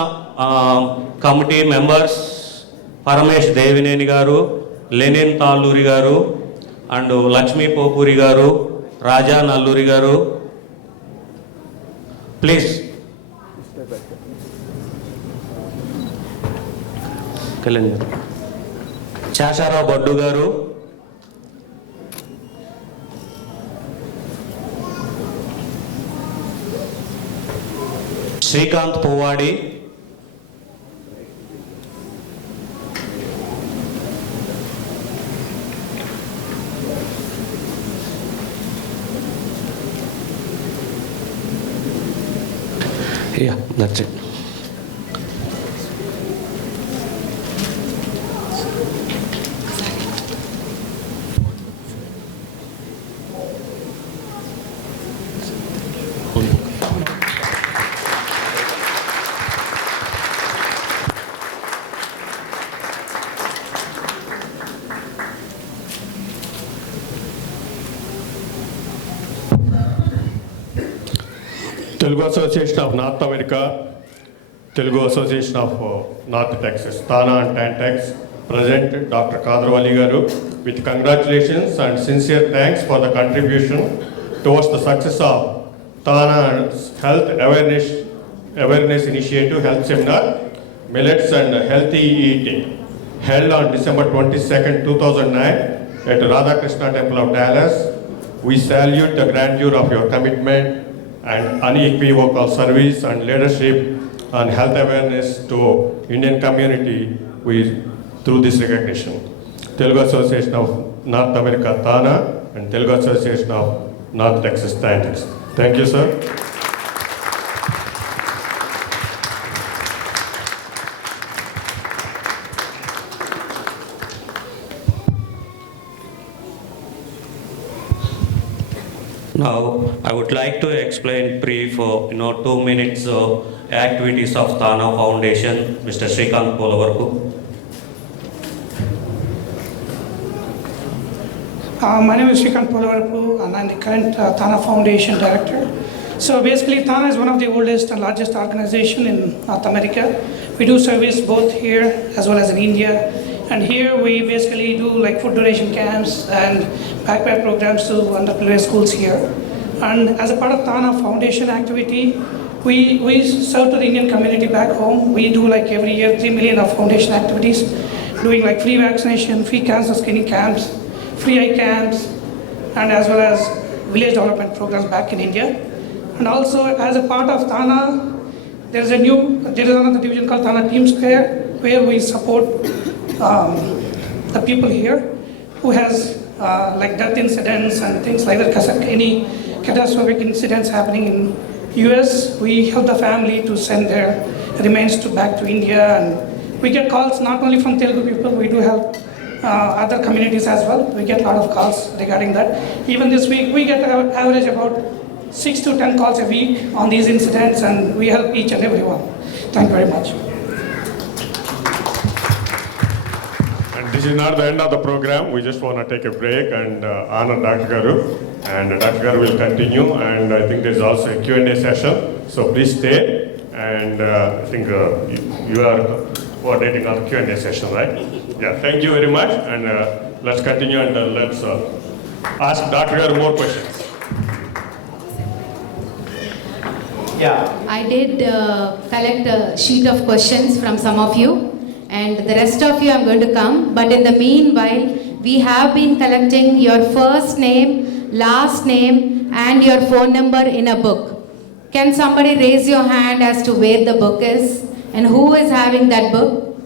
committee members Paramesh Devineni garu, Lenin Talluri garu and Lakshmi Popuri garu, Raja Nalluri garu. Please. Chashara Baddu garu. Srikanth Povadi. Yeah, that's it. Telugu Association of North America, Telugu Association of North Texas, Thana and Tantex, President Dr. Kadrawali Garu, with congratulations and sincere thanks for the contribution towards the success of Thana's Health Awareness Initiative Health Seminar, Millets and Healthy Eating, held on December 22nd, 2009 at Radhakrishna Temple of Dallas. We salute the grandeur of your commitment and unequivocal service and leadership and health awareness to Indian community through this recognition. Telugu Association of North America, Thana, and Telugu Association of North Texas, Tantex. Thank you, sir. Now, I would like to explain brief, 2 minutes activities of Thana Foundation. Mr. Srikanth Polavarku. My name is Srikanth Polavarku and I'm the current Thana Foundation Director. So basically, Thana is one of the oldest and largest organization in North America. We do service both here as well as in India. And here we basically do like food donation camps and backpack programs to underprivileged schools here. And as a part of Thana Foundation activity, we serve to the Indian community back home. We do like every year 3 million of foundation activities, doing like free vaccination, free cancer screening camps, free eye camps, and as well as village development programs back in India. And also as a part of Thana, there is another division called Thana Team Square, where we support the people here who has like death incidents and things like that, any catastrophic incidents happening in US, we help the family to send their remains back to India. And we get calls not only from Telugu people, we do help other communities as well. We get a lot of calls regarding that. Even this week, we get an average about 6 to 10 calls a week on these incidents, and we help each and every one. Thank you very much. This is not the end of the program. We just want to take a break and honor Dr. Garu. And Dr. Garu will continue. And I think there's also a Q&A session. So please stay. And I think you are coordinating our Q&A session, right? Yeah, thank you very much. And let's continue and let's ask Dr. Garu more questions. I did collect a sheet of questions from some of you. And the rest of you I'm going to come. But in the meanwhile, we have been collecting your first name, last name, and your phone number in a book. Can somebody raise your hand as to where the book is? And who is having that book?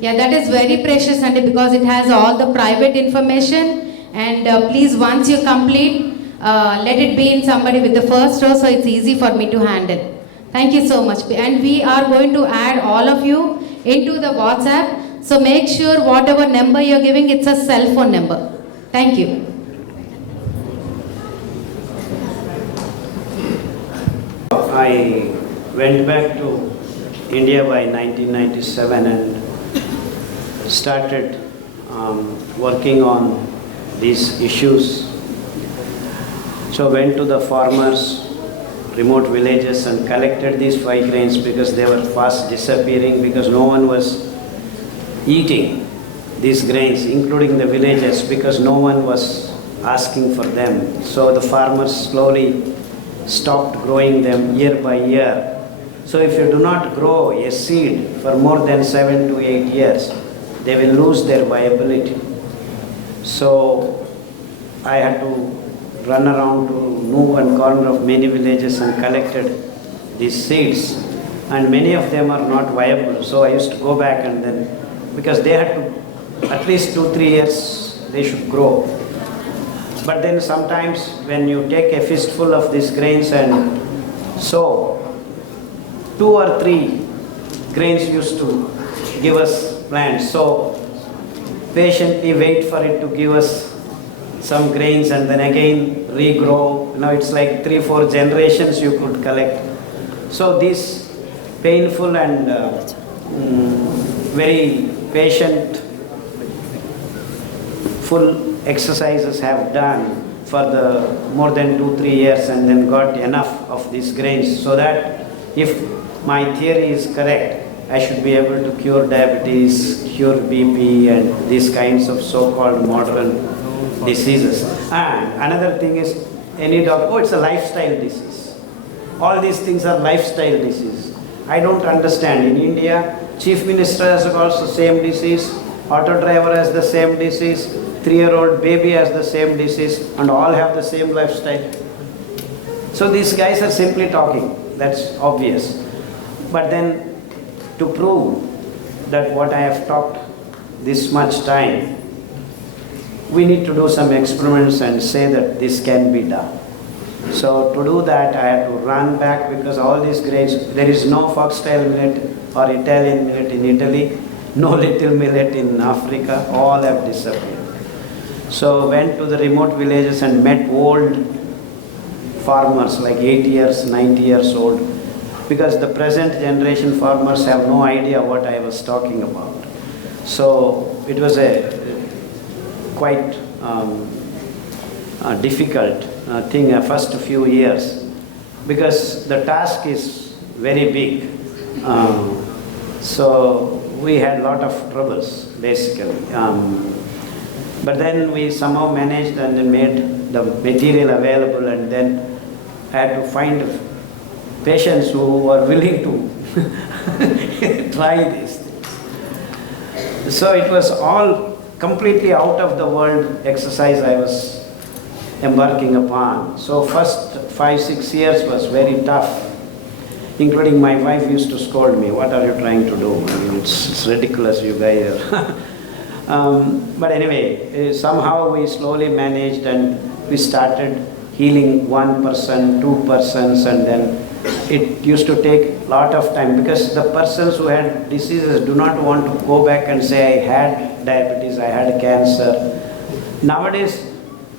Yeah, that is very precious, Andy, because it has all the private information. And please, once you complete, let it be in somebody with the first row so it's easy for me to handle. Thank you so much. And we are going to add all of you into the WhatsApp. So make sure whatever number you're giving, it's a cell phone number. Thank you. I went back to India by 1997 and started working on these issues. So went to the farmers, remote villages and collected these 5 grains because they were fast disappearing because no one was eating these grains, including the villagers, because no one was asking for them. So the farmers slowly stopped growing them year by year. So if you do not grow a seed for more than 7 to 8 years, they will lose their viability. So I had to run around to nook and corner of many villages and collected these seeds, and many of them are not viable. So I used to go back and then, because they had to, at least 2-3 years they should grow. But then sometimes when you take a fistful of these grains and sow, 2 or 3 grains used to give us plants. So patiently wait for it to give us some grains and then again regrow. It's like 3-4 generations you could collect. So these painful and very patient full exercises have done for the more than 2-3 years and then got enough of these grains, so that if my theory is correct, I should be able to cure diabetes, cure BP and these kinds of so-called modern diseases. And another thing is, any doctor, it's a lifestyle disease. All these things are lifestyle diseases. I don't understand. In India, Chief Minister has also the same disease, auto driver has the same disease, 3-year-old baby has the same disease, and all have the same lifestyle. So these guys are simply talking, that's obvious. But then to prove that what I have talked this much time, we need to do some experiments and say that this can be done. So to do that, I had to run back because all these grains, there is no foxtail millet or Italian millet in Italy, no little millet in Africa, all have disappeared. So went to the remote villages and met old farmers like 80 years, 90 years old, because the present generation farmers have no idea what I was talking about. So it was a quite difficult thing first few years, because the task is very big. So we had a lot of troubles basically. But then we somehow managed and then made the material available, and then I had to find patients who were willing to try these things. So it was all completely out of the world exercise I was embarking upon. So first 5-6 years was very tough, including my wife used to scold me, what are you trying to do? I mean, it's ridiculous, you guys are. But anyway, somehow we slowly managed and we started healing 1 person, 2 persons, and then it used to take a lot of time, because the persons who had diseases do not want to go back and say, I had diabetes, I had cancer. Nowadays,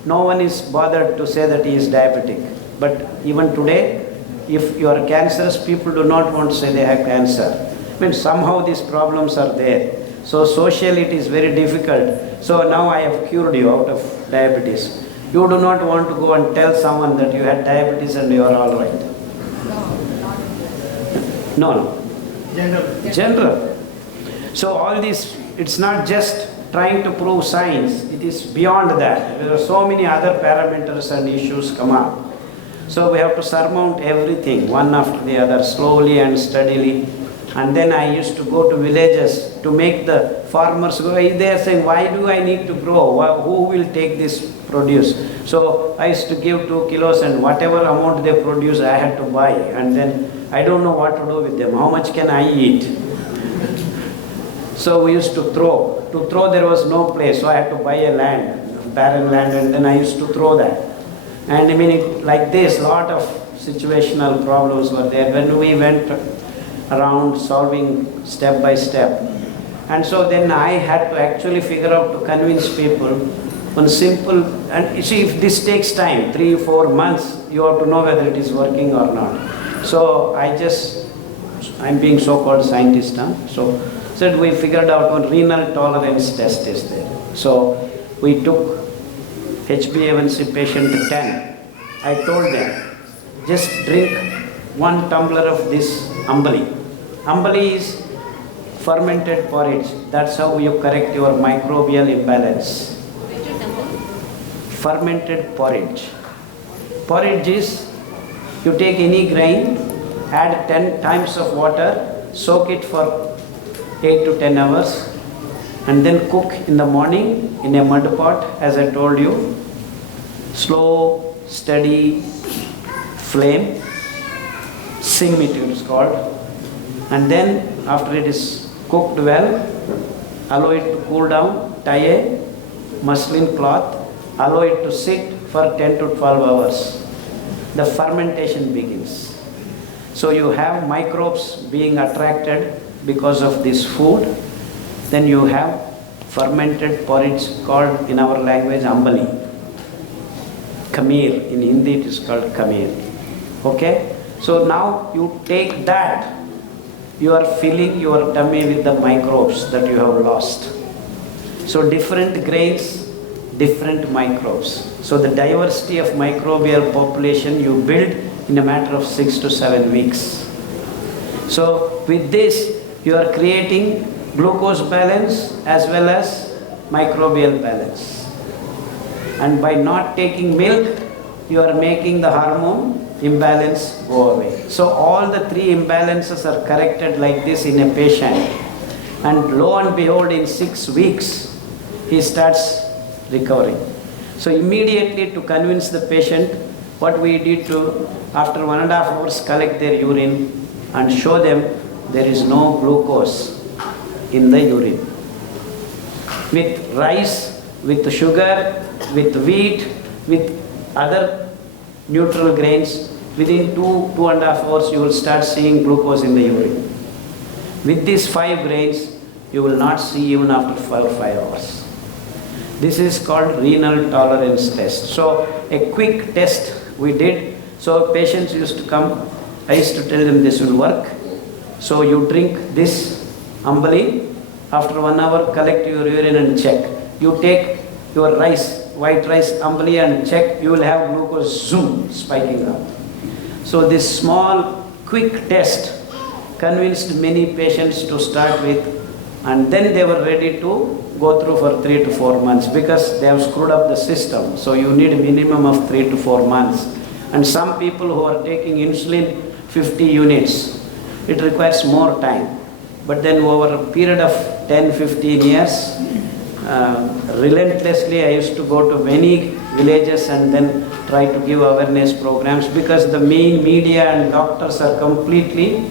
no one is bothered to say that he is diabetic. But even today, if you are cancerous, people do not want to say they have cancer. I mean, somehow these problems are there. So socially it is very difficult. So now I have cured you out of diabetes. You do not want to go and tell someone that you had diabetes and you are all right. No. General. So all this, it's not just trying to prove science, it is beyond that. There are so many other parameters and issues come up. So we have to surmount everything, one after the other, slowly and steadily. And then I used to go to villages to make the farmers go. They are saying, why do I need to grow? Who will take this produce? So I used to give 2 kilos, and whatever amount they produce, I had to buy. And then I don't know what to do with them. How much can I eat? So we used to throw. To throw there was no place, so I had to buy a land, barren land, and then I used to throw that. And I mean, like this, lot of situational problems were there when we went around solving step by step. And so then I had to actually figure out to convince people one simple, and you see, if this takes time, 3-4 months, you have to know whether it is working or not. So I'm being so-called scientist, so we figured out one renal tolerance test is there. So we took HbA1c patient 10. I told them, just drink 1 tumbler of this ambali. Ambali is fermented porridge. That's how you correct your microbial imbalance. Fermented porridge. Porridge is, you take any grain, add 10 times of water, soak it for 8 to 10 hours, and then cook in the morning in a mud pot, as I told you. Slow, steady flame, sim it is called. And then after it is cooked well, allow it to cool down, tie a muslin cloth, allow it to sit for 10 to 12 hours. The fermentation begins. So you have microbes being attracted because of this food. Then you have fermented porridge called in our language ambali. Khameer, in Hindi it is called khameer. Okay? So now you take that, you are filling your tummy with the microbes that you have lost. So different grains, different microbes. So the diversity of microbial population you build in a matter of 6 to 7 weeks. So with this, you are creating glucose balance as well as microbial balance. And by not taking milk, you are making the hormone imbalance go away. So all the 3 imbalances are corrected like this in a patient. And lo and behold, in 6 weeks, he starts recovering. So immediately, to convince the patient, what we did to, after 1.5 hours, collect their urine and show them there is no glucose in the urine. With rice, with sugar, with wheat, with other neutral grains, within 2.5 hours you will start seeing glucose in the urine. With these 5 grains, you will not see even after 4 or 5 hours. This is called renal tolerance test. So a quick test we did. So patients used to come, I used to tell them this will work. So you drink this ambali, after 1 hour collect your urine and check. You take your rice, white rice ambali, and check, you will have glucose zoom spiking up. So this small quick test convinced many patients to start with, and then they were ready to go through for 3 to 4 months because they have screwed up the system. So you need a minimum of 3 to 4 months. And some people who are taking insulin 50 units, it requires more time. But then over a period of 10-15 years, relentlessly I used to go to many villages and then try to give awareness programs, because the main media and doctors are completely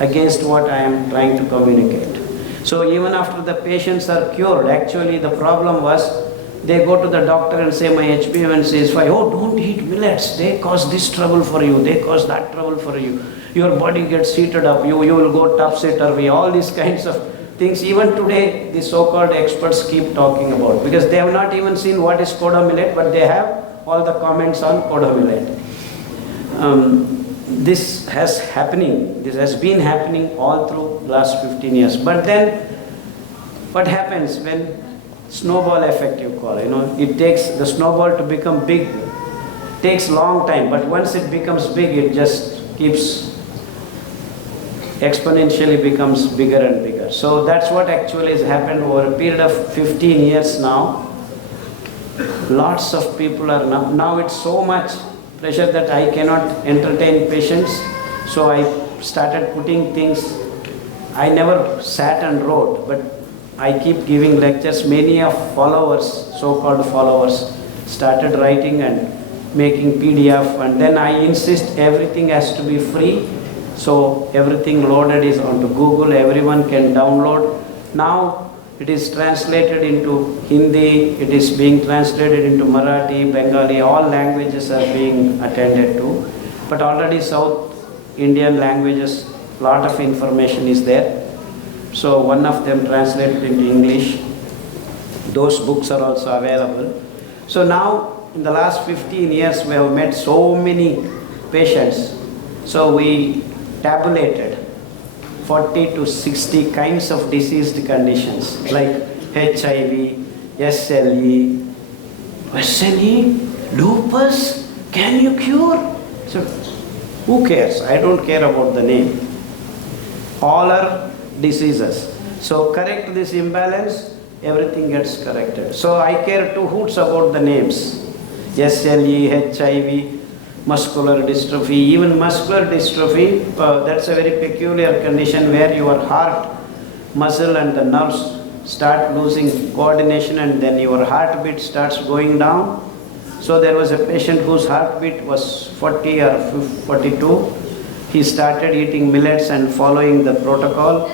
against what I am trying to communicate. So even after the patients are cured, actually the problem was they go to the doctor and say, my HbA1c is 5. Oh, don't eat millets. They cause this trouble for you. They cause that trouble for you. Your body gets heated up. You will go topsy-turvy. All these kinds of things. Even today, the so-called experts keep talking about, because they have not even seen what is kodo millet, but they have all the comments on kodo millet. This has been happening all through last 15 years. But then, what happens when snowball effect you call, it takes the snowball to become big, takes long time, but once it becomes big, it just keeps exponentially becomes bigger and bigger. So that's what actually has happened over a period of 15 years now. Lots of people are now it's so much pressure that I cannot entertain patients. So I started putting things. I never sat and wrote, but I keep giving lectures. Many of followers, so-called followers, started writing and making PDF, and then I insist everything has to be free. So everything loaded is onto Google, everyone can download. Now it is translated into Hindi, it is being translated into Marathi, Bengali, all languages are being attended to. but already South Indian languages, lot of information is there. So one of them translated into English. Those books are also available. So now, in the last 15 years, we have met so many patients. So we tabulated 40 to 60 kinds of diseased conditions like HIV, SLE, lupus, can you cure? So who cares? I don't care about the name. All are diseases. So correct this imbalance, everything gets corrected. So I care two hoots about the names. SLE, HIV, muscular dystrophy, even muscular dystrophy, that's a very peculiar condition where your heart, muscle and the nerves start losing coordination and then your heartbeat starts going down. So there was a patient whose heartbeat was 40 or 42. He started eating millets and following the protocol.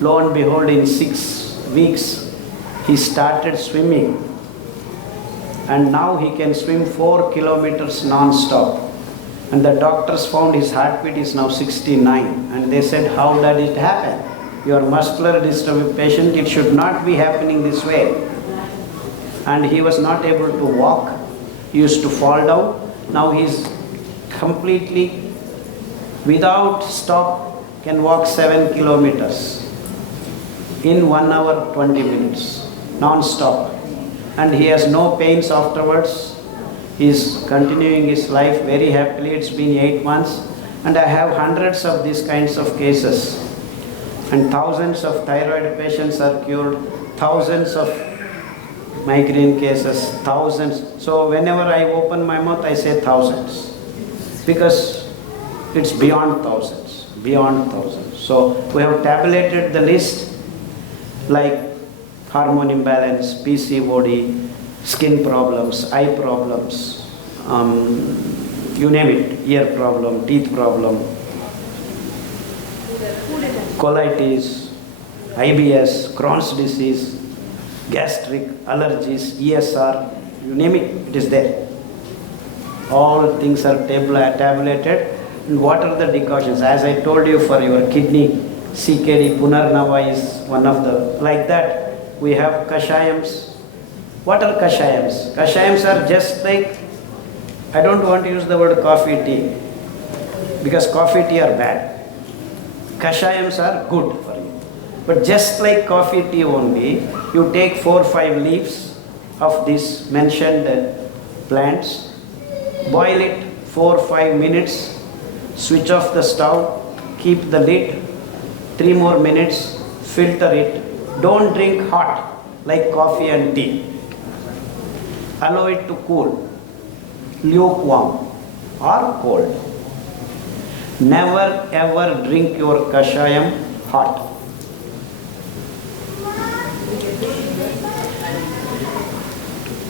Lo and behold, in 6 weeks, he started swimming. And now he can swim 4 kilometers non-stop. And the doctors found his heartbeat is now 69. And they said, how did it happen? Your muscular dystrophy patient, it should not be happening this way. And he was not able to walk. He used to fall down. Now he is completely, without stop, can walk 7 kilometers in 1 hour 20 minutes, non-stop. And he has no pains afterwards. He is continuing his life very happily. It's been 8 months. And I have hundreds of these kinds of cases. And thousands of thyroid patients are cured, thousands of migraine cases, thousands. So whenever I open my mouth, I say thousands. Because it's beyond thousands, beyond thousands. So we have tabulated the list like hormone imbalance, PCOD, skin problems, eye problems, you name it, ear problem, teeth problem, colitis, IBS, Crohn's disease, gastric, allergies, ESR, you name it, it is there. All things are tabulated. And what are the decoctions? As I told you, for your kidney, CKD, Punarnava is one of the, like that. We have kashayams. What are kashayams? Kashayams are just like, I don't want to use the word coffee, tea, because coffee, tea are bad. Kashayams are good for you. But just like coffee, tea only, you take 4 or 5 leaves of these mentioned plants, boil it 4 or 5 minutes, switch off the stove, keep the lid, 3 more minutes, filter it. Don't drink hot like coffee and tea. Allow it to cool, lukewarm or cold. Never ever drink your kashayam hot.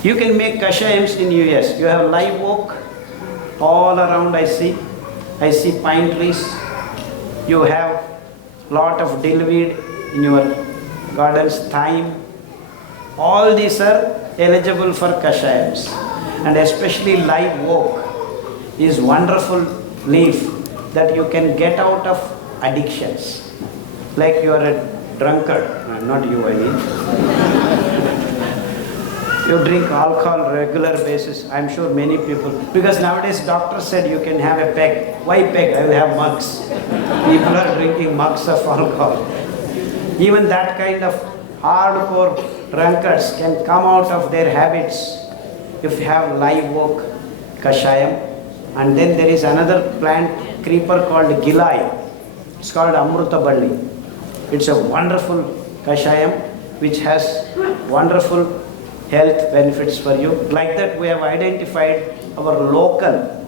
You can make kashayams in US. You have live oak all around. I see pine trees. You have lot of dillweed in your gardens, thyme. All these are eligible for kashayams. And especially live oak is wonderful leaf that you can get out of addictions. Like you are a drunkard, not you, I mean. You drink alcohol regular basis. I'm sure many people, because nowadays doctors said you can have a peg. Why peg? I will have mugs. People are drinking mugs of alcohol. Even that kind of hardcore drunkards can come out of their habits if you have live oak kashayam. And then there is another plant, creeper called gilai. It's called amrutaballi. It's a wonderful kashayam which has wonderful health benefits for you. Like that, we have identified our local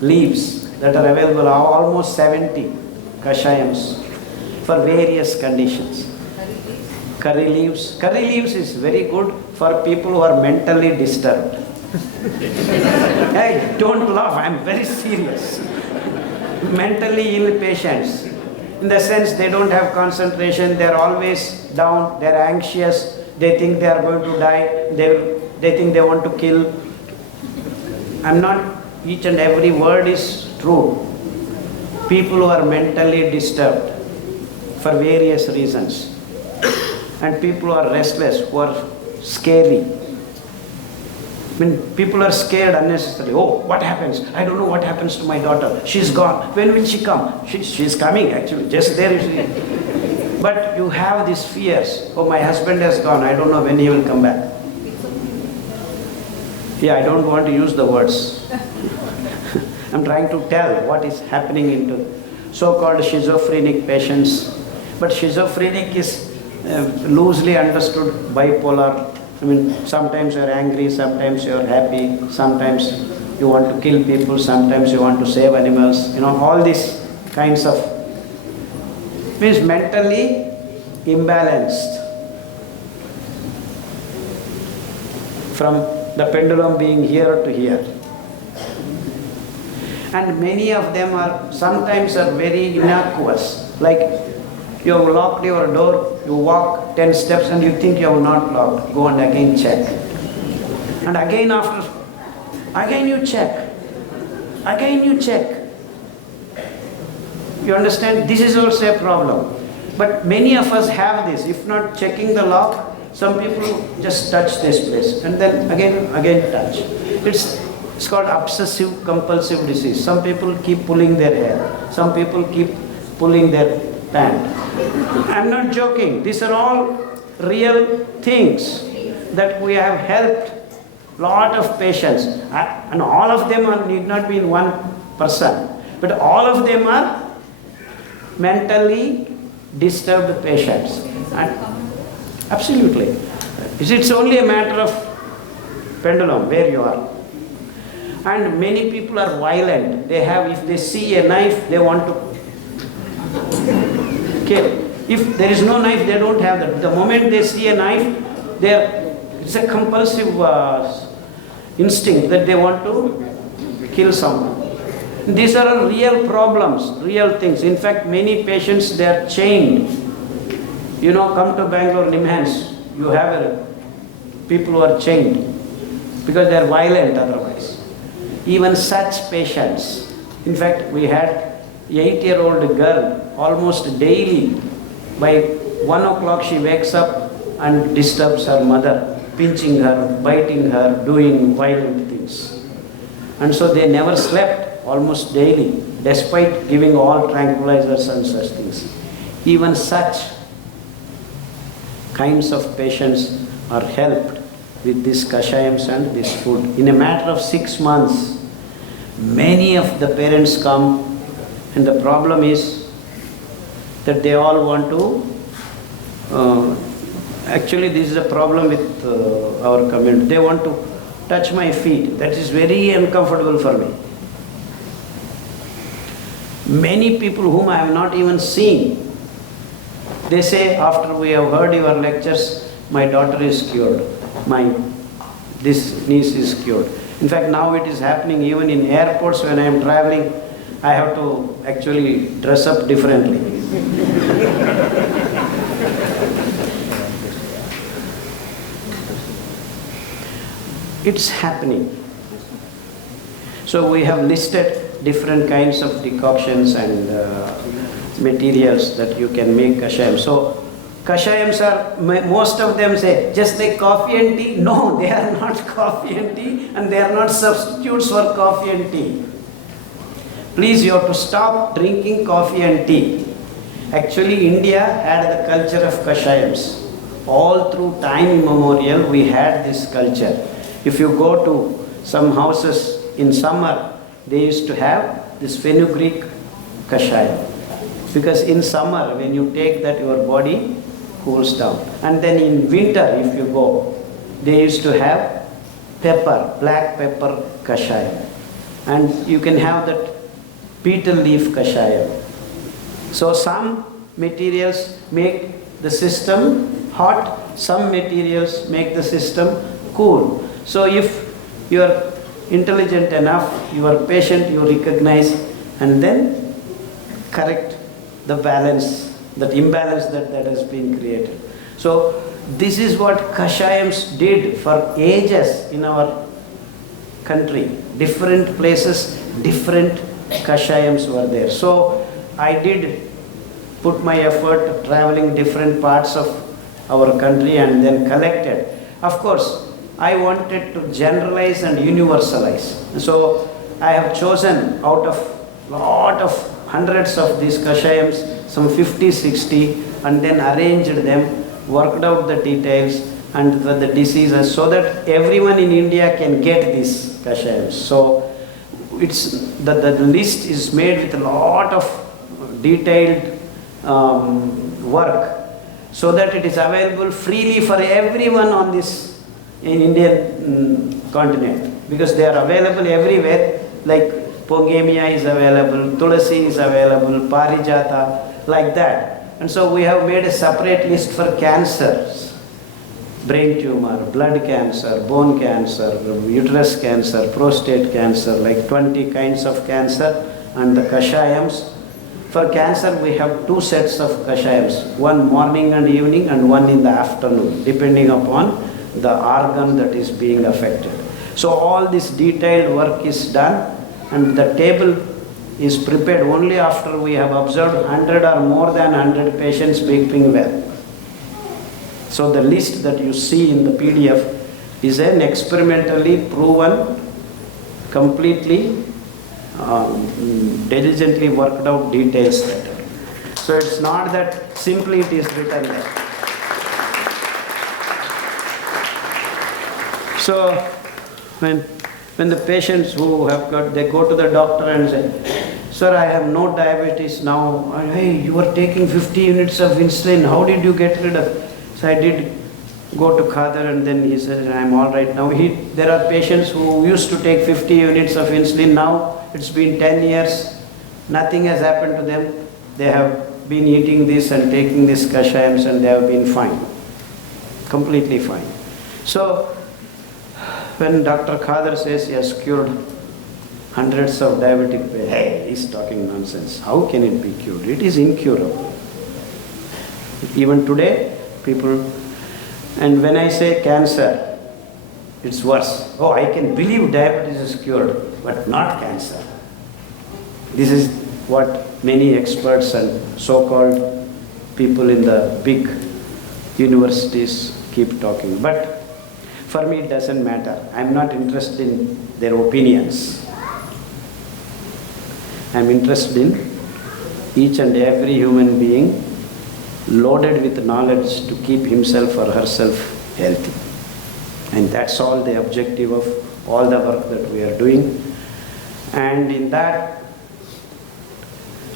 leaves that are available, almost 70 kashayams for various conditions. Curry leaves. Curry leaves is very good for people who are mentally disturbed. Hey, don't laugh, I'm very serious. Mentally ill patients. In the sense they don't have concentration, they're always down, they're anxious, they think they are going to die, they think they want to kill. I'm not, each and every word is true. People who are mentally disturbed for various reasons, and people who are restless, who are scary. When people are scared unnecessarily, oh, what happens? I don't know what happens to my daughter. She's gone. When will she come? She's coming actually, just there you see. But you have these fears. Oh, my husband has gone. I don't know when he will come back. Yeah, I don't want to use the words. I'm trying to tell what is happening into so-called schizophrenic patients. But schizophrenic is loosely understood bipolar. I mean, sometimes you're angry, sometimes you're happy, sometimes you want to kill people, sometimes you want to save animals. You know, all these kinds of, means mentally imbalanced. From the pendulum being here to here. And many of them are, sometimes are very innocuous. Like, you have locked your door, you walk 10 steps and you think you have not locked. Go and again check. And again again you check. Again you check. You understand? This is also a problem. But many of us have this. If not checking the lock, some people just touch this place and then again touch. It's called obsessive compulsive disease. Some people keep pulling their hair. Some people keep pulling their pant. I'm not joking. These are all real things that we have helped lot of patients. And all of them need not be in one person. But all of them are mentally disturbed patients. And absolutely. It's only a matter of pendulum, where you are. And many people are violent. They have, if they see a knife, they want to kill. If there is no knife, they don't have that. The moment they see a knife, it's a compulsive instinct that they want to kill someone. These are all real problems, real things. In fact, many patients, they are chained. You know, come to Bangalore, Nimhans, you have people who are chained because they are violent otherwise. Even such patients. In fact, we had 8-year-old girl, almost daily, by 1 o'clock she wakes up and disturbs her mother, pinching her, biting her, doing violent things. And so they never slept, almost daily, despite giving all tranquilizers and such things. Even such kinds of patients are helped with these kashayams and this food. In a matter of 6 months, many of the parents come, and the problem is that they all want to, actually this is a problem with our community. They want to touch my feet. That is very uncomfortable for me. Many people whom I have not even seen, they say, after we have heard your lectures, my daughter is cured. This niece is cured. In fact, now it is happening even in airports. When I am traveling, I have to actually dress up differently. It's happening. So we have listed different kinds of decoctions and materials that you can make kashayam. So kashayams are, most of them say, just like coffee and tea. No, they are not coffee and tea, and they are not substitutes for coffee and tea. Please, you have to stop drinking coffee and tea. Actually, India had the culture of kashayams. All through time immemorial, we had this culture. If you go to some houses in summer, they used to have this fenugreek kashayam. Because in summer, when you take that, your body cools down. And then in winter, if you go, they used to have pepper, black pepper kashayam. And you can have that betel leaf kashayam. So some materials make the system hot, some materials make the system cool. So if you are intelligent enough, you are patient, you recognize, and then correct the balance, that imbalance that has been created. So this is what kashayams did for ages in our country. Different places, different kashayams were there. So I did put my effort traveling different parts of our country and then collected. Of course, I wanted to generalize and universalize. So I have chosen out of lot of hundreds of these kashayams, some 50, 60, and then arranged them, worked out the details and the diseases so that everyone in India can get these kashayams. So it's the list is made with a lot of detailed work so that it is available freely for everyone on this in Indian continent, because they are available everywhere. Like Pongemia is available, Tulasi is available, Parijata, like that. And so we have made a separate list for cancers: brain tumor, blood cancer, bone cancer, uterus cancer, prostate cancer, like 20 kinds of cancer, and the kashayams. For cancer, we have 2 sets of kashayams, one morning and evening and one in the afternoon, depending upon the organ that is being affected. So all this detailed work is done, and the table is prepared only after we have observed 100 or more than 100 patients becoming well. So the list that you see in the PDF is an experimentally proven, completely diligently worked out details. So it's not that simply it is written there. So when the patients who have got, they go to the doctor and say, "Sir, I have no diabetes now." "Hey, you were taking 50 units of insulin. How did you get rid of?" So I did go to Khader, and then he said, "I'm all right now." There are patients who used to take 50 units of insulin. Now it's been 10 years. Nothing has happened to them. They have been eating this and taking this kashayams, and they have been fine. Completely fine. So when Dr. Khader says he has cured hundreds of diabetic patients, hey, he's talking nonsense. How can it be cured? It is incurable. Even today, people, and when I say cancer, it's worse. Oh, I can believe diabetes is cured, but not cancer. This is what many experts and so-called people in the big universities keep talking. But for me, it doesn't matter. I'm not interested in their opinions. I'm interested in each and every human being loaded with knowledge to keep himself or herself healthy. And that's all the objective of all the work that we are doing. And in that,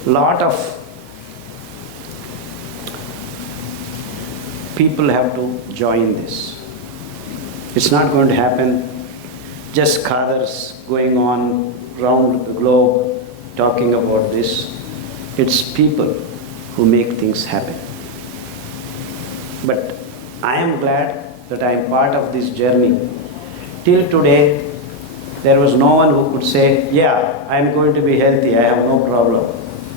lot of people have to join this. It's not going to happen just Khaders going on round the globe talking about this. It's people who make things happen. But I am glad that I am part of this journey. Till today, there was no one who could say, yeah, I am going to be healthy, I have no problem.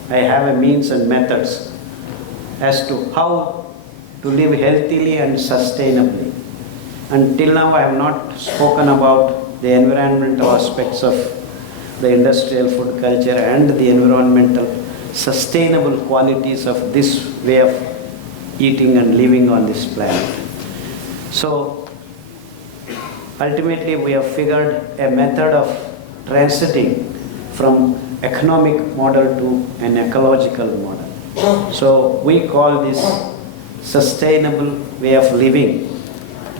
I have a means and methods as to how to live healthily and sustainably. Until now, I have not spoken about the environmental aspects of the industrial food culture and the environmental sustainable qualities of this way of eating and living on this planet. So, ultimately, we have figured a method of transiting from economic model to an ecological model. So, we call this sustainable way of living.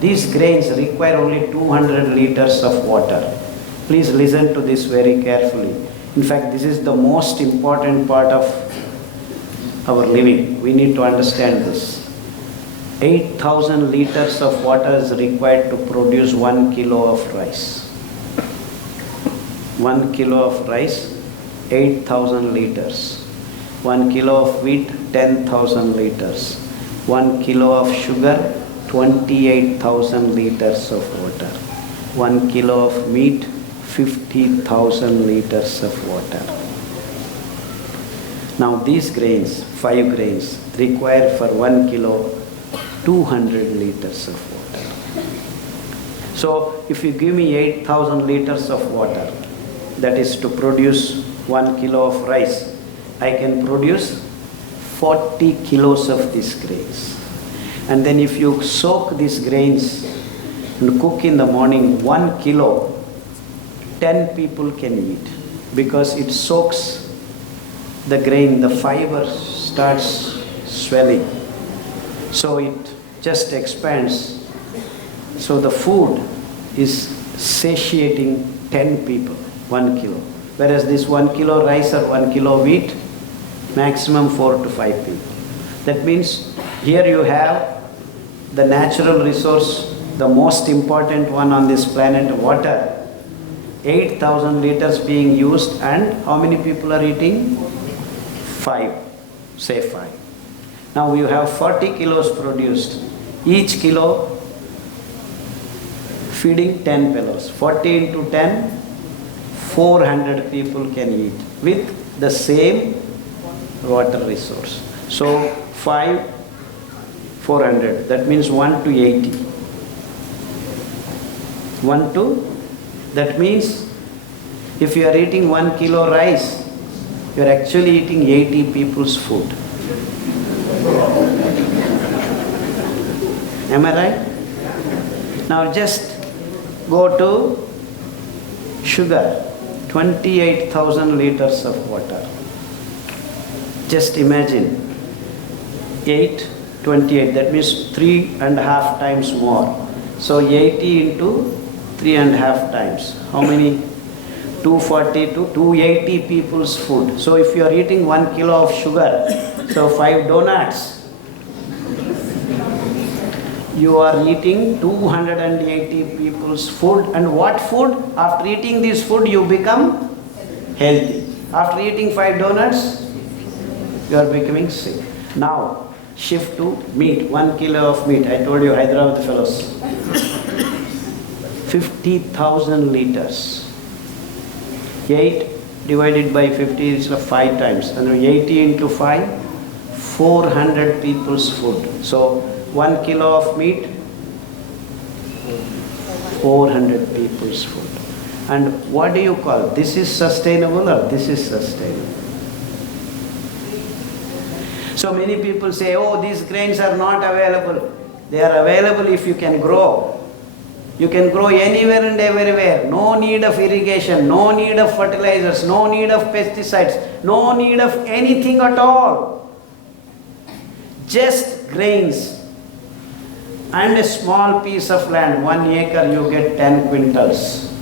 These grains require only 200 liters of water. Please listen to this very carefully. In fact, this is the most important part of our living. We need to understand this. 8,000 liters of water is required to produce 1 kilo of rice. 1 kilo of rice, 8,000 liters. 1 kilo of wheat, 10,000 liters. 1 kilo of sugar, 28,000 liters of water. 1 kilo of meat, 50,000 liters of water. Now these grains, 5 grains, require for 1 kilo 200 liters of water. So if you give me 8,000 liters of water, that is to produce 1 kilo of rice, I can produce 40 kilos of these grains. And then if you soak these grains and cook in the morning 1 kilo, 10 people can eat, because it soaks the grain, the fiber starts swelling. So it just expands. So the food is satiating 10 people, 1 kilo. Whereas this 1 kilo rice or 1 kilo wheat, maximum 4 to 5 people. That means here you have the natural resource, the most important one on this planet, water. 8,000 liters being used, and how many people are eating? 5, say 5. Now you have 40 kilos produced. Each kilo feeding 10 fellows. 40 into 10, 400 people can eat with the same water resource. So 5, 400. That means 1 to 80. 1 to, that means if you are eating 1 kilo rice, you are actually eating 80 people's food. Am I right? Now just go to sugar, 28,000 liters of water. Just imagine, 8, 28, that means 3.5 times more. So 80 into 3.5 times. How many? 240 to 280 people's food. So if you are eating 1 kilo of sugar, so 5 donuts, you are eating 280 people's food. And what food? After eating this food, you become healthy. After eating 5 donuts, you are becoming sick. Now, shift to meat, 1 kilo of meat. I told you, Hyderabad fellows. 50,000 liters. 8 divided by 50 is 5 times. And 80 into 5, 400 people's food. So 1 kilo of meat, 400 people's food. And what do you call? This is sustainable or this is sustainable? So many people say, oh, these grains are not available. They are available if you can grow. You can grow anywhere and everywhere. No need of irrigation, no need of fertilizers, no need of pesticides, no need of anything at all. Just grains and a small piece of land, 1 acre, you get 10 quintals.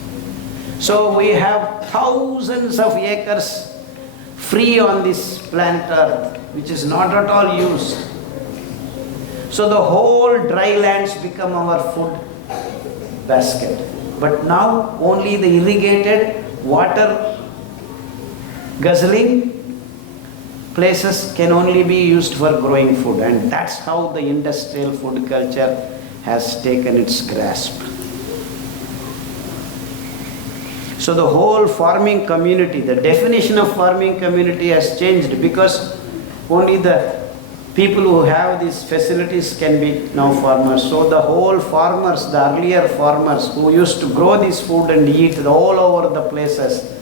So we have thousands of acres free on this planet Earth, which is not at all used. So the whole dry lands become our food basket. But now only the irrigated, water guzzling places can only be used for growing food. And that's how the industrial food culture has taken its grasp. So the whole farming community, the definition of farming community has changed, because only the people who have these facilities can be now farmers. So the whole farmers, the earlier farmers who used to grow this food and eat all over the places,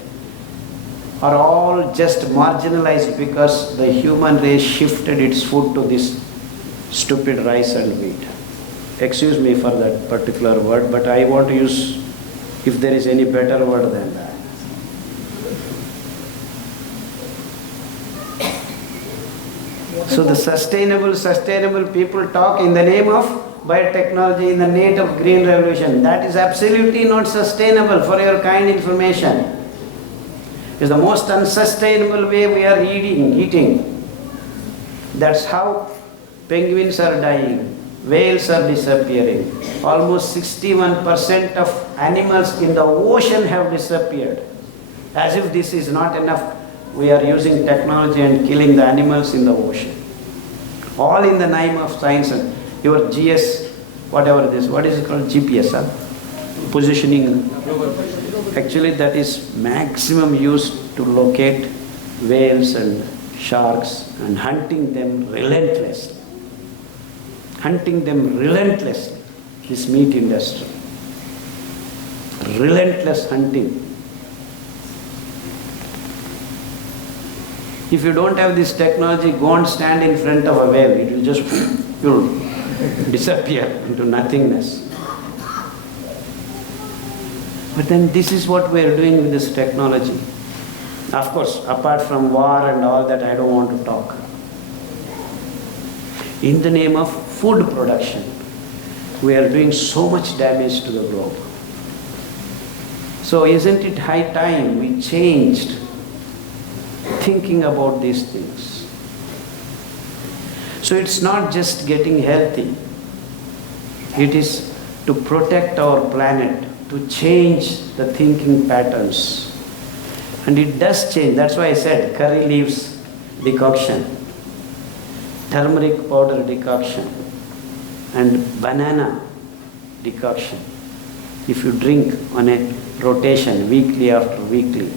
are all just marginalized because the human race shifted its food to this stupid rice and wheat. Excuse me for that particular word, but I want to use, if there is any better word than that. So the sustainable people talk in the name of biotechnology, in the name of green revolution. That is absolutely not sustainable, for your kind information. It's the most unsustainable way we are eating. That's how penguins are dying, whales are disappearing. Almost 61% of animals in the ocean have disappeared. As if this is not enough, we are using technology and killing the animals in the ocean. All in the name of science. And your GS, whatever it is, what is it called? GPS, huh? Positioning. Actually, that is maximum used to locate whales and sharks and hunting them relentlessly. This meat industry. Relentless hunting. If you don't have this technology, go and stand in front of a whale. It will just you'll disappear into nothingness. But then this is what we are doing with this technology. Of course, apart from war and all that, I don't want to talk. In the name of food production, we are doing so much damage to the globe. So isn't it high time we changed thinking about these things? So it's not just getting healthy, it is to protect our planet, to change the thinking patterns. And it does change. That's why I said curry leaves decoction, turmeric powder decoction, and banana decoction. If you drink on a rotation weekly after weekly,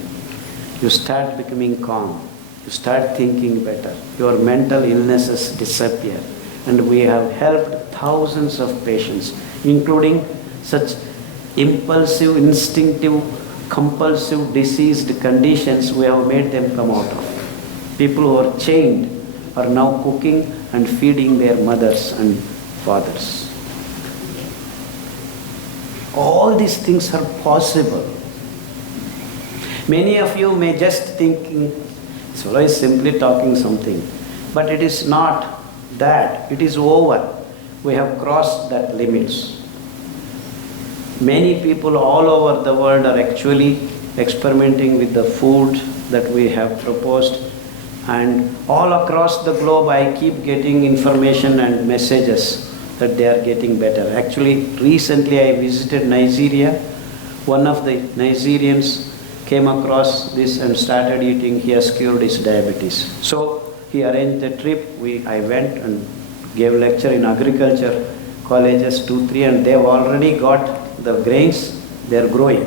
you start becoming calm, you start thinking better, your mental illnesses disappear. And we have helped thousands of patients, including such impulsive, instinctive, compulsive, diseased conditions we have made them come out of. People who are chained are now cooking and feeding their mothers and fathers. All these things are possible. Many of you may just thinking, so I simply talking something, but it is not that. It is over. We have crossed that limits. Many people all over the world are actually experimenting with the food that we have proposed, and all across the globe I keep getting information and messages that they are getting better. Actually, recently I visited Nigeria. One of the Nigerians came across this and started eating. He has cured his diabetes. So he arranged a trip. I went and gave lecture in agriculture colleges, 2-3, and they've already got the grains, they're growing.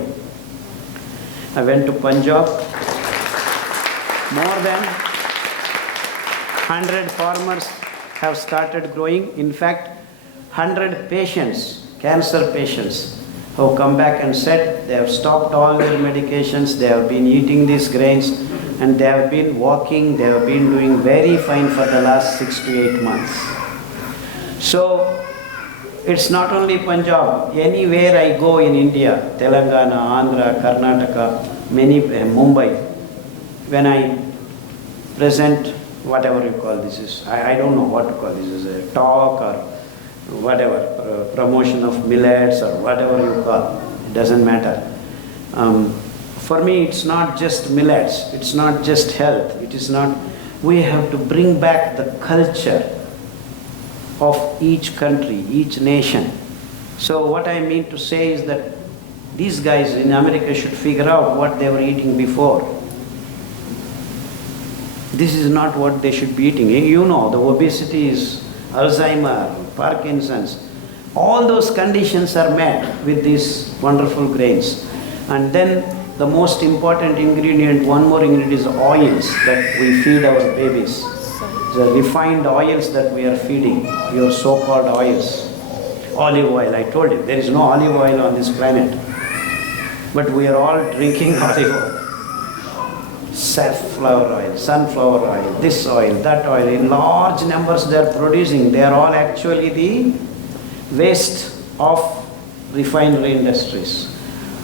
I went to Punjab. More than 100 farmers have started growing. In fact, 100 patients, cancer patients, have come back and said they have stopped all their medications, they have been eating these grains, and they have been walking, they have been doing very fine for the last 6 to 8 months. So it's not only Punjab. Anywhere I go in India, Telangana, Andhra, Karnataka, Mumbai, when I present whatever you call this is, I don't know what to call this is, a talk or whatever, promotion of millets or whatever you call, it doesn't matter. For me, it's not just millets, it's not just health, it is not, we have to bring back the culture of each country, each nation. So what I mean to say is that these guys in America should figure out what they were eating before. This is not what they should be eating. You know, the obesity is Alzheimer, Parkinson's. All those conditions are met with these wonderful grains. And then the most important ingredient, one more ingredient, is oils that we feed our babies. The refined oils that we are feeding, your so-called oils. Olive oil, I told you, there is no olive oil on this planet. But we are all drinking olive oil. Safflower oil, sunflower oil, this oil, that oil, in large numbers they are producing. They are all actually the waste of refinery industries.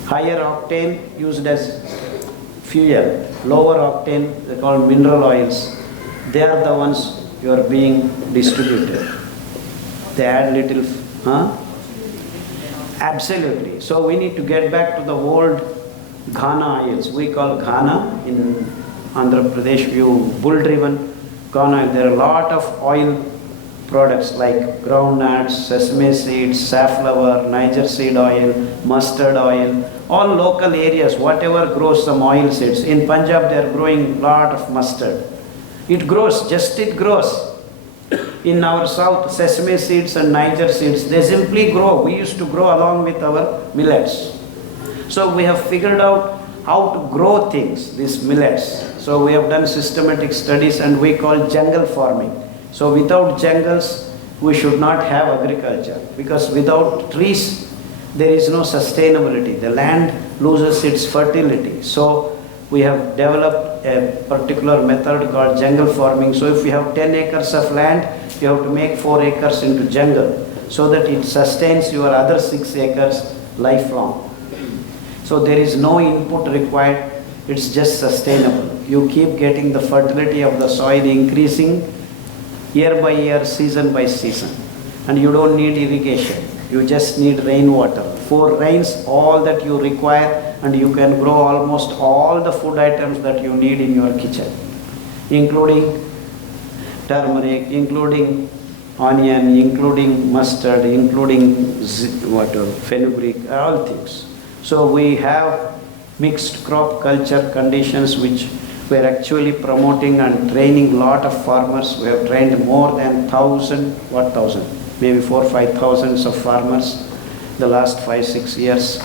Higher octane used as fuel, lower octane, they call mineral oils. They are the ones you are being distributed. They add little, Absolutely. So we need to get back to the old Ghana oils. We call Ghana in Andhra Pradesh, bull-driven Ghana. There are a lot of oil products like groundnuts, sesame seeds, safflower, Niger seed oil, mustard oil, all local areas, whatever grows some oil seeds. In Punjab, they are growing a lot of mustard. It grows, it grows. In our south, sesame seeds and Niger seeds, they simply grow. We used to grow along with our millets. So we have figured out how to grow things, these millets. So we have done systematic studies and we call jungle farming. So without jungles, we should not have agriculture, because without trees, there is no sustainability. The land loses its fertility. So we have developed a particular method called jungle farming. So if you have 10 acres of land, you have to make 4 acres into jungle so that it sustains your other 6 acres lifelong. So there is no input required, it's just sustainable. You keep getting the fertility of the soil increasing year by year, season by season. And you don't need irrigation, you just need rainwater. 4 rains, all that you require, and you can grow almost all the food items that you need in your kitchen, including turmeric, including onion, including mustard, including fenugreek, all things. So we have mixed crop culture conditions which we are actually promoting and training lot of farmers. We have trained more than 1,000, maybe 4,000 or 5,000 of farmers the last 5-6 years,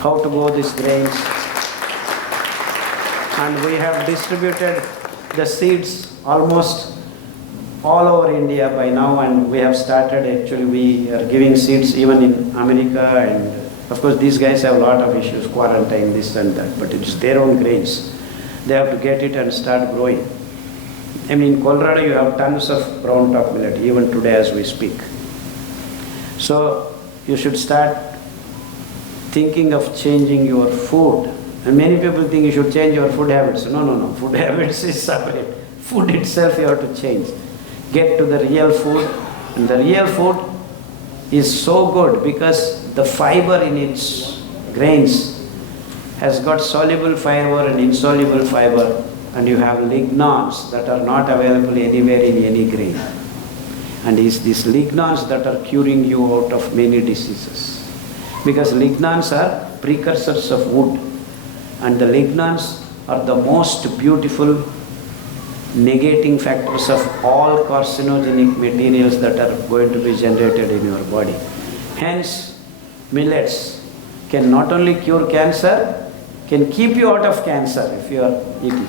how to grow these grains. And we have distributed the seeds almost all over India by now, and we have started, actually we are giving seeds even in America, and of course these guys have a lot of issues, quarantine, this and that, but it's their own grains. They have to get it and start growing. I mean, in Colorado you have tons of brown top millet, even today as we speak. So you should start thinking of changing your food. And many people think you should change your food habits. No. Food habits is separate. Food itself you have to change. Get to the real food. And the real food is so good because the fiber in its grains has got soluble fiber and insoluble fiber, and you have lignans that are not available anywhere in any grain. And it's these lignans that are curing you out of many diseases. Because lignans are precursors of wood. And the lignans are the most beautiful negating factors of all carcinogenic materials that are going to be generated in your body. Hence, millets can not only cure cancer, can keep you out of cancer if you are eating.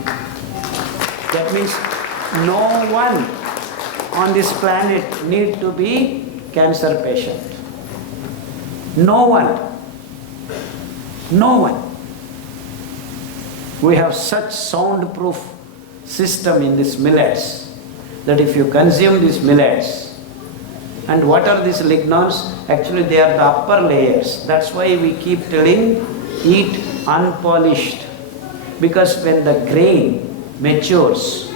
That means no one on this planet need to be cancer patient. No one. No one. We have such soundproof system in these millets that if you consume these millets, and what are these lignans? Actually they are the upper layers. That's why we keep telling eat unpolished, because when the grain matures,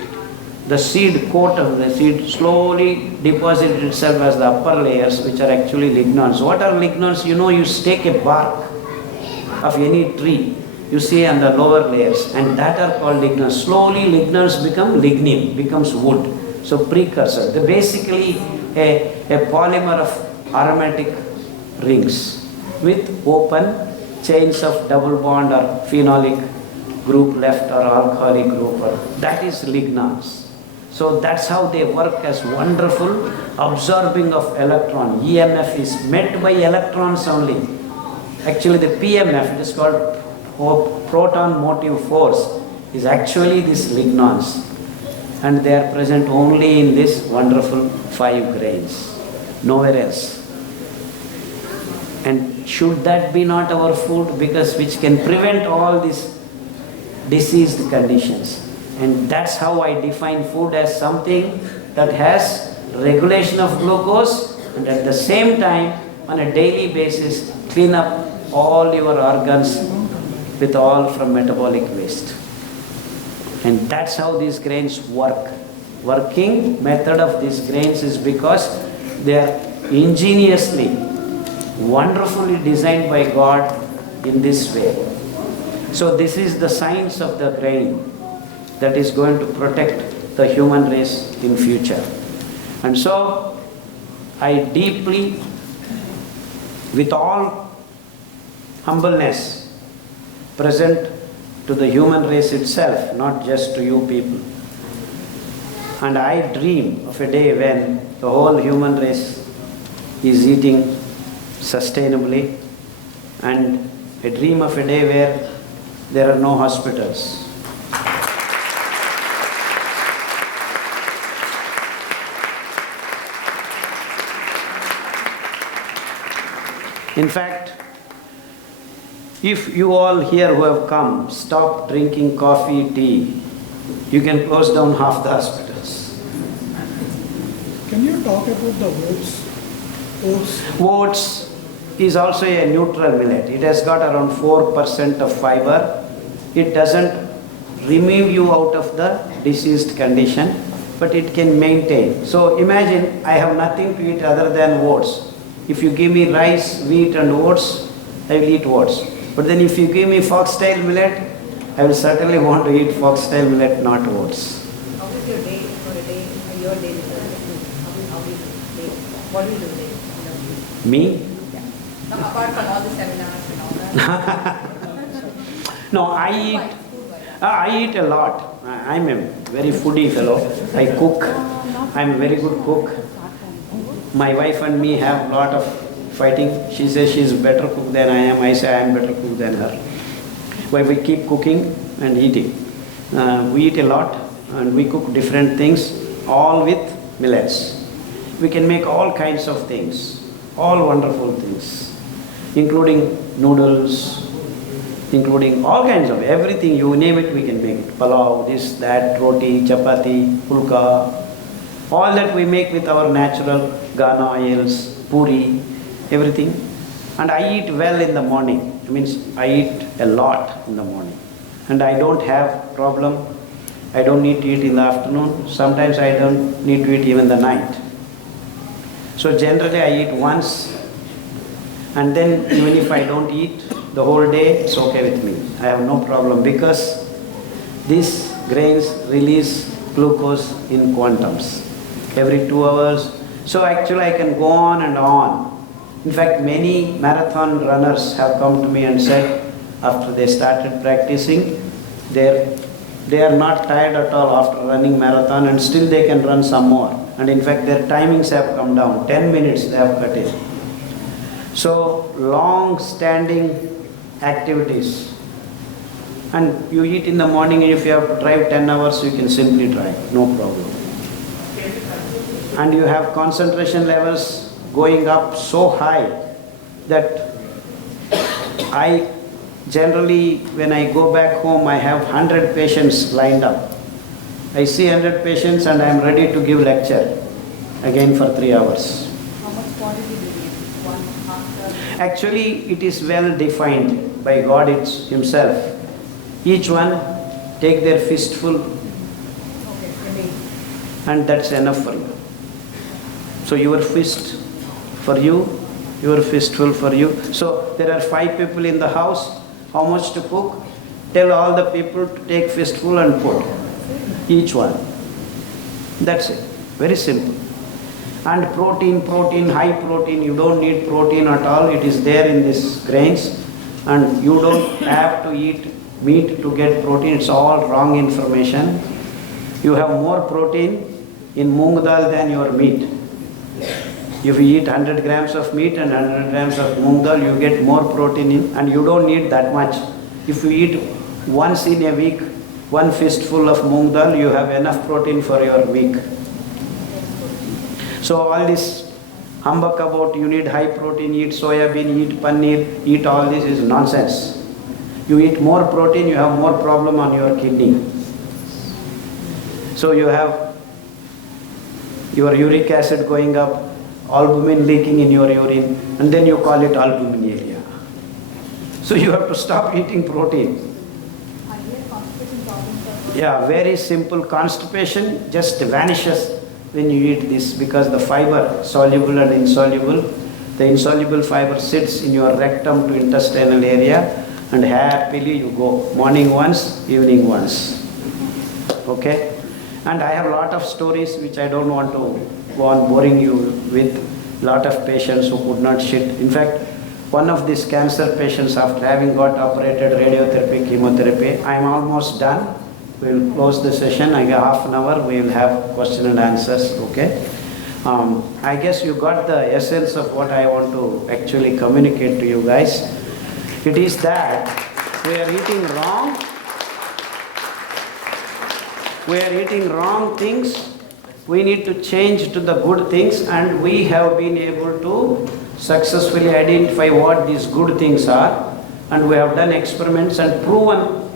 the seed coat of the seed slowly deposits itself as the upper layers, which are actually lignans. What are lignans? You know, you take a bark of any tree, you see on the lower layers, and that are called lignans. Slowly lignans become lignin, becomes wood. So precursor. They're basically a polymer of aromatic rings with open chains of double bond or phenolic group left or alcoholic group. That is lignans. So that's how they work as wonderful absorbing of electron. EMF is met by electrons only. Actually the PMF, it is called proton motive force, is actually these lignans. And they are present only in this wonderful 5 grains, nowhere else. And should that be not our food? Because which can prevent all these diseased conditions. And that's how I define food as something that has regulation of glucose and at the same time on a daily basis clean up all your organs with all from metabolic waste. And that's how these grains work. Working method of these grains is because they are ingeniously, wonderfully designed by God in this way. So this is the science of the grain that is going to protect the human race in future. And so I deeply, with all humbleness, present to the human race itself, not just to you people. And I dream of a day when the whole human race is eating sustainably, and a dream of a day where there are no hospitals. In fact, If you all here who have come stop drinking coffee, tea, you can close down half the hospitals. Can you talk about the oats? Oats is also a neutral millet. It has got around 4% of fiber. It doesn't remove you out of the diseased condition, but it can maintain. So imagine I have nothing to eat other than oats. If you give me rice, wheat and oats, I will eat oats. But then if you give me foxtail millet, I will certainly want to eat foxtail millet, not oats. How is your day for a day, your day? How is your day? What do you do day? Me? Yeah. Now, apart from all the seminars and all that. No, I eat a lot. I'm a very foodie fellow. I cook. I'm a very good cook. My wife and me have a lot of fighting. She says she's better cook than I am. I say I am better cook than her. But we keep cooking and eating. We eat a lot and we cook different things, all with millets. We can make all kinds of things, all wonderful things, including noodles, including all kinds of everything, you name it, we can make it. Pulao, this, that, roti, chapati, pulka, all that we make with our natural Ghana oils, puri, everything. And I eat well in the morning. It means I eat a lot in the morning. And I don't have problem. I don't need to eat in the afternoon. Sometimes I don't need to eat even the night. So generally I eat once, and then even if I don't eat the whole day, it's okay with me. I have no problem because these grains release glucose in quantums every 2 hours. So actually I can go on and on. In fact, many marathon runners have come to me and said after they started practicing, they are not tired at all after running marathon, and still they can run some more. And in fact their timings have come down, 10 minutes they have cut in. So long standing activities, and you eat in the morning, and if you have to drive 10 hours you can simply drive, no problem. And you have concentration levels going up so high that I generally, when I go back home, I have 100 patients lined up. I see 100 patients and I am ready to give lecture again for 3 hours. How much quantity do you eat? One after? Actually, it is well defined by God Himself. Each one take their fistful, Okay, and that's enough for you. So your fist for you, your fistful for you. So there are 5 people in the house. How much to cook? Tell all the people to take fistful and put each one. That's it. Very simple. And protein, high protein. You don't need protein at all. It is there in these grains. And you don't have to eat meat to get protein. It's all wrong information. You have more protein in moong dal than your meat. If you eat 100 grams of meat and 100 grams of moong dal, you get more protein in, and you don't need that much. If you eat once in a week, 1 fistful of moong dal, you have enough protein for your week. So all this humbug about you need high protein, eat soya bean, eat paneer, eat all this is nonsense. You eat more protein, you have more problem on your kidney. So you have your uric acid going up, albumin leaking in your urine, and then you call it albuminuria. So you have to stop eating protein. Yeah, very simple. Constipation just vanishes when you eat this, because the fiber, soluble and insoluble, the insoluble fiber sits in your rectum to intestinal area, and happily you go morning once, evening once. Okay? And I have a lot of stories which I don't want to go on boring you with. Lot of patients who could not shit. In fact, one of these cancer patients, after having got operated, radiotherapy, chemotherapy, I am almost done. We will close the session. I got half an hour. We will have question and answers. Okay. I guess you got the essence of what I want to actually communicate to you guys. It is that we are eating wrong. We are eating wrong things. We need to change to the good things, and we have been able to successfully identify what these good things are. and we have done experiments and proven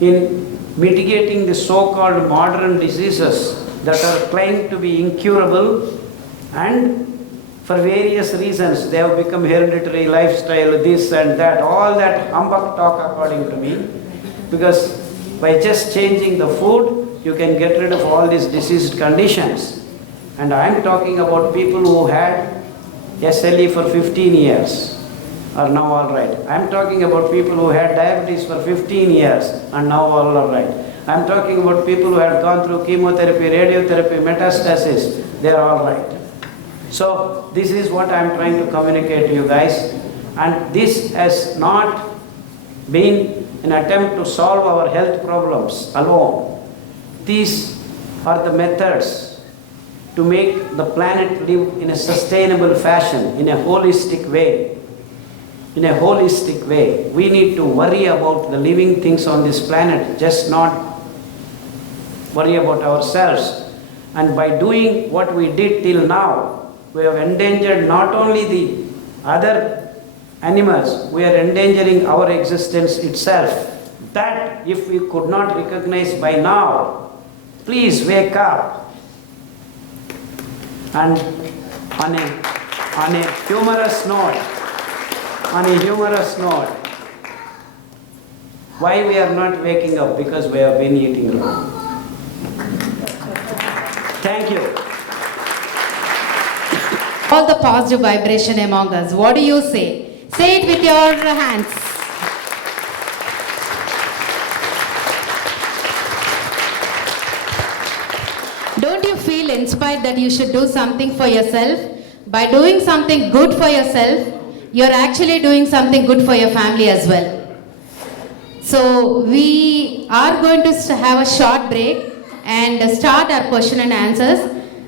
in mitigating the so-called modern diseases that are claimed to be incurable, and for various reasons they have become hereditary, lifestyle, this and that, all that humbug talk according to me, because by just changing the food you can get rid of all these diseased conditions. And I am talking about people who had SLE for 15 years are now all right. I am talking about people who had diabetes for 15 years and now all right. I am talking about people who had gone through chemotherapy, radiotherapy, metastasis, they are all right. So this is what I am trying to communicate to you guys, and this has not been an attempt to solve our health problems alone. These are the methods to make the planet live in a sustainable fashion, in a holistic way. In a holistic way. We need to worry about the living things on this planet, just not worry about ourselves. And by doing what we did till now, we have endangered not only the other animals, we are endangering our existence itself. That if we could not recognize by now, please wake up. And on a humorous note, why we are not waking up? Because we have been eating wrong. Thank you. All the positive vibration among us. What do you say? Say it with your hands. Don't you feel inspired that you should do something for yourself? By doing something good for yourself, you're actually doing something good for your family as well. So we are going to have a short break and start our question and answers.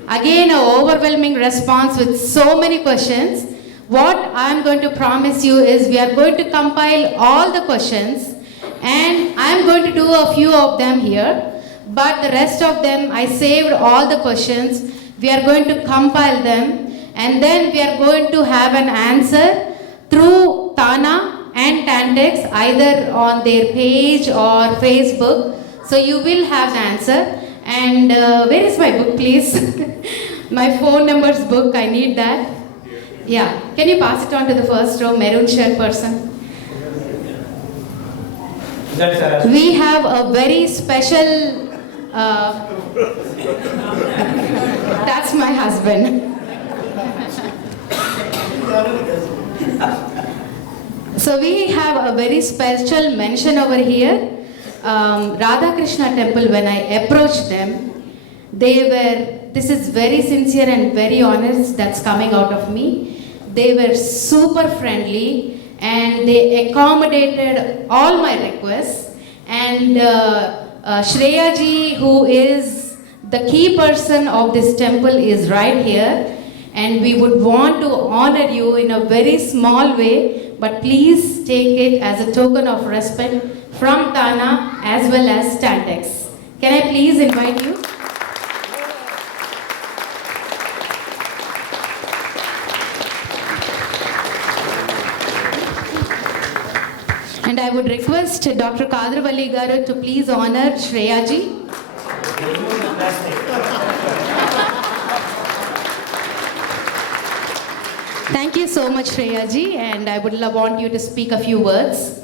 Again, an overwhelming response with so many questions. What I'm going to promise you is we are going to compile all the questions, and I'm going to do a few of them here. But the rest of them, I saved all the questions. We are going to compile them, and then we are going to have an answer through Tana and Tantex, either on their page or Facebook. So you will have the answer. And where is my book, please? My phone number's book, I need that. Yeah, can you pass it on to the first row, maroon shirt person? We have a very special, that's my husband. So we have a very special mention over here. Radha Krishna temple, when I approached them, this is very sincere and very honest, that's coming out of me. They were super friendly and they accommodated all my requests. And Shreya ji, who is the key person of this temple, is right here. And we would want to honor you in a very small way, but please take it as a token of respect from Tana as well as Tantex. Can I please invite you? And I would request Dr. Kadravali Garu to please honor Shreya ji. Thank you so much, Shreya ji, and I would want you to speak a few words.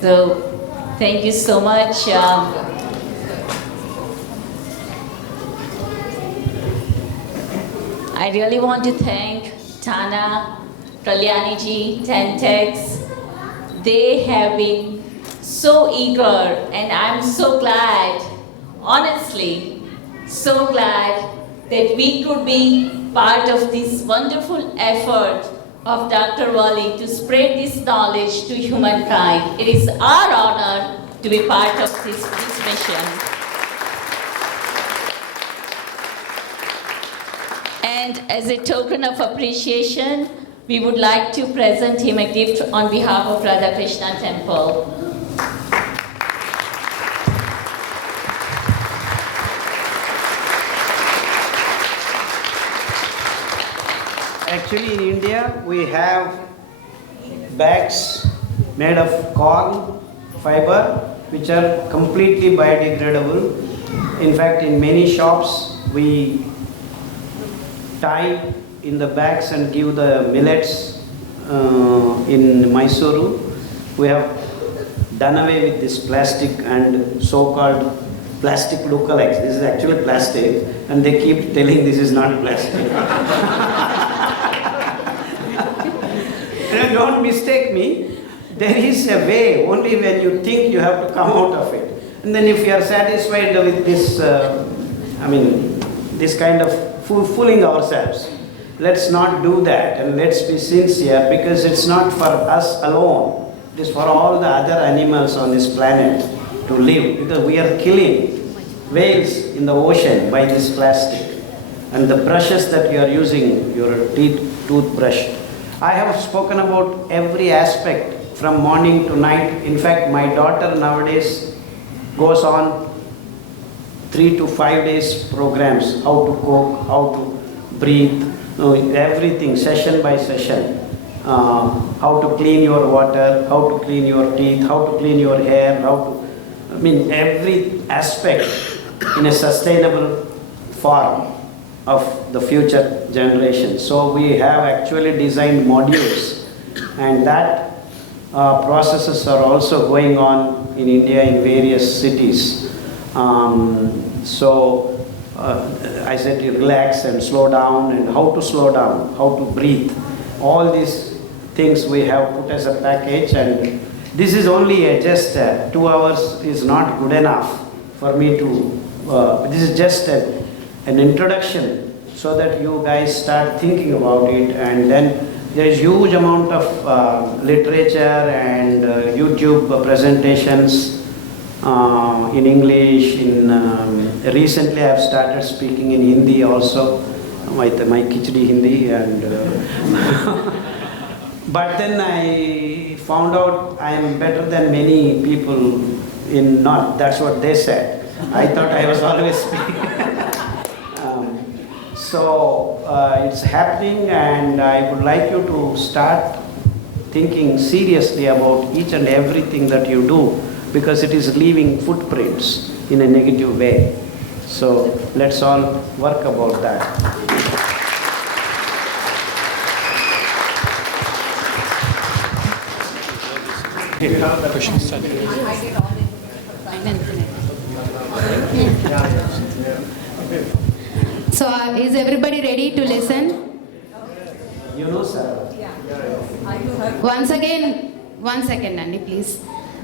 So, thank you so much. I really want to thank Tana, Pralyani ji, Tantex. They have been so eager, and I'm so glad, honestly, so glad that we could be part of this wonderful effort of Dr. Wali to spread this knowledge to humankind. It is our honor to be part of this mission. And as a token of appreciation, we would like to present him a gift on behalf of Radha Krishna Temple. Actually, in India, we have bags made of corn fiber, which are completely biodegradable. In fact, in many shops, we tie in the bags and give the millets. In Mysuru, we have done away with this plastic and so-called plastic lookalikes. This is actually plastic, and they keep telling this is not plastic. Don't mistake me. There is a way. Only when you think, you have to come out of it. And then if you are satisfied with this, this kind of fooling ourselves, let's not do that, and let's be sincere, because it's not for us alone. It is for all the other animals on this planet to live, because we are killing whales in the ocean by this plastic. And the brushes that you are using, your toothbrush. I have spoken about every aspect from morning to night. In fact, my daughter nowadays goes on 3 to 5 days programs, how to cook, how to breathe, everything, session by session. How to clean your water, how to clean your teeth, how to clean your hair, every aspect in a sustainable form of the future generation. So we have actually designed modules, and that processes are also going on in India in various cities. I said relax and slow down, and how to slow down, how to breathe. All these things we have put as a package, and this is only just 2 hours is not good enough for me to, this is just an introduction so that you guys start thinking about it, and then there is huge amount of literature and YouTube presentations in English. Recently I have started speaking in Hindi also, my Khichdi Hindi, and but then I found out I am better than many people in North. That's what they said. I thought I was always speaking. It's happening, and I would like you to start thinking seriously about each and everything that you do, because it is leaving footprints in a negative way. So let's all work about that. So is everybody ready to listen? You know, sir. Once again, 1 second, Nandi, please.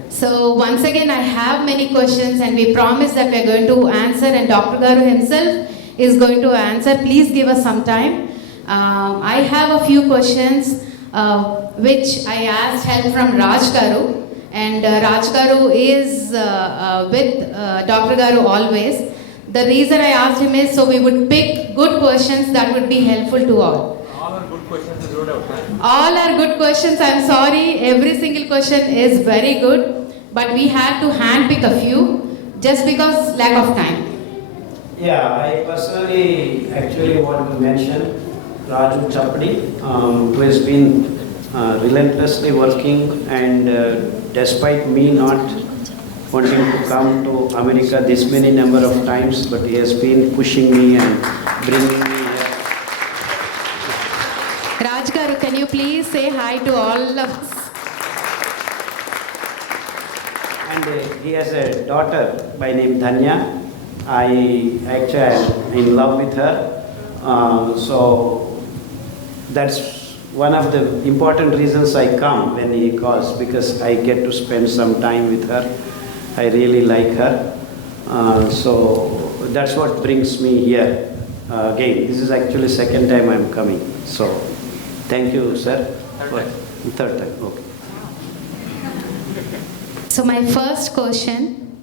So once again, I have many questions, and we promise that we are going to answer, and Dr. Garu himself is going to answer. Please give us some time. I have a few questions which I asked help from Raj Garu, and Raj Garu is with Dr. Garu always. The reason I asked him is so we would pick good questions that would be helpful to all. All are good questions. All are good questions. I'm sorry, every single question is very good, but we had to handpick a few just because lack of time. Yeah, I personally actually want to mention Raju Chapdi, who has been relentlessly working, and despite me not wanting to come to America this many number of times, but he has been pushing me and bringing me here. Raj Garu, can you please say hi to all of us? And he has a daughter by name Dhanya. I actually am in love with her. So that's one of the important reasons I come when he calls, because I get to spend some time with her. I really like her. So that's what brings me here. Again, this is actually second time I'm coming. So thank you, sir. Third time. Okay. So my first question,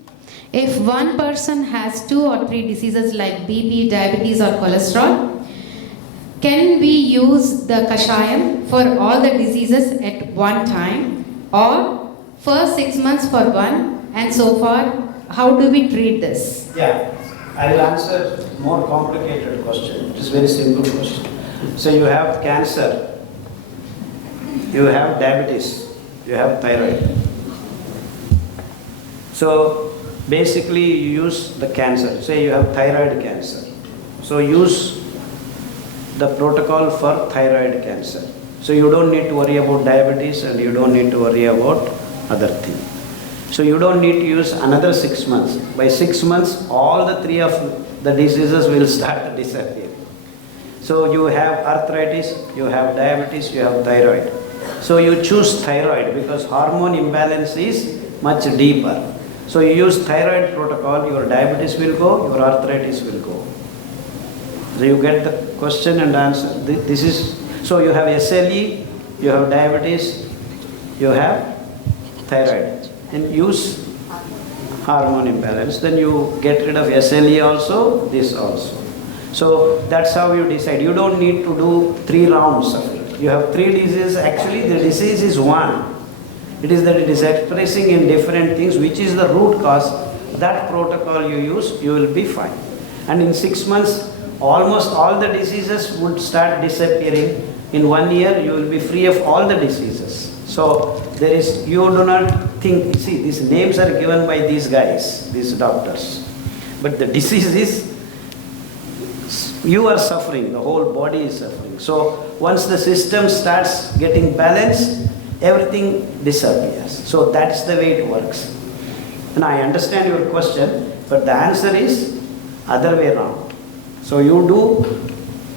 if one person has 2 or 3 diseases like BP, diabetes or cholesterol, can we use the kashayam for all the diseases at one time, or first 6 months for one, and so far, how do we treat this? Yeah, I will answer more complicated question. It is very simple question. So you have cancer, you have diabetes, you have thyroid. So basically you use the cancer, say you have thyroid cancer. So use the protocol for thyroid cancer. So you don't need to worry about diabetes and you don't need to worry about other thing. So you don't need to use another 6 months. By 6 months, all the three of the diseases will start disappearing. So you have arthritis, you have diabetes, you have thyroid. So you choose thyroid because hormone imbalance is much deeper. So you use thyroid protocol, your diabetes will go, your arthritis will go. So you get the question and answer. This is, so you have SLE, you have diabetes, you have thyroid. And use hormone imbalance. Then you get rid of SLE also, this also. So that's how you decide. You don't need to do 3 rounds of it. You have 3 diseases. Actually, the disease is one. It is that it is expressing in different things, which is the root cause. That protocol you use, you will be fine. And in 6 months, almost all the diseases would start disappearing. In 1 year, you will be free of all the diseases. So there is, you do not think, see, these names are given by these guys, these doctors. But the disease is, you are suffering, the whole body is suffering. So once the system starts getting balanced, everything disappears. So that's the way it works. And I understand your question, but the answer is other way around. So you do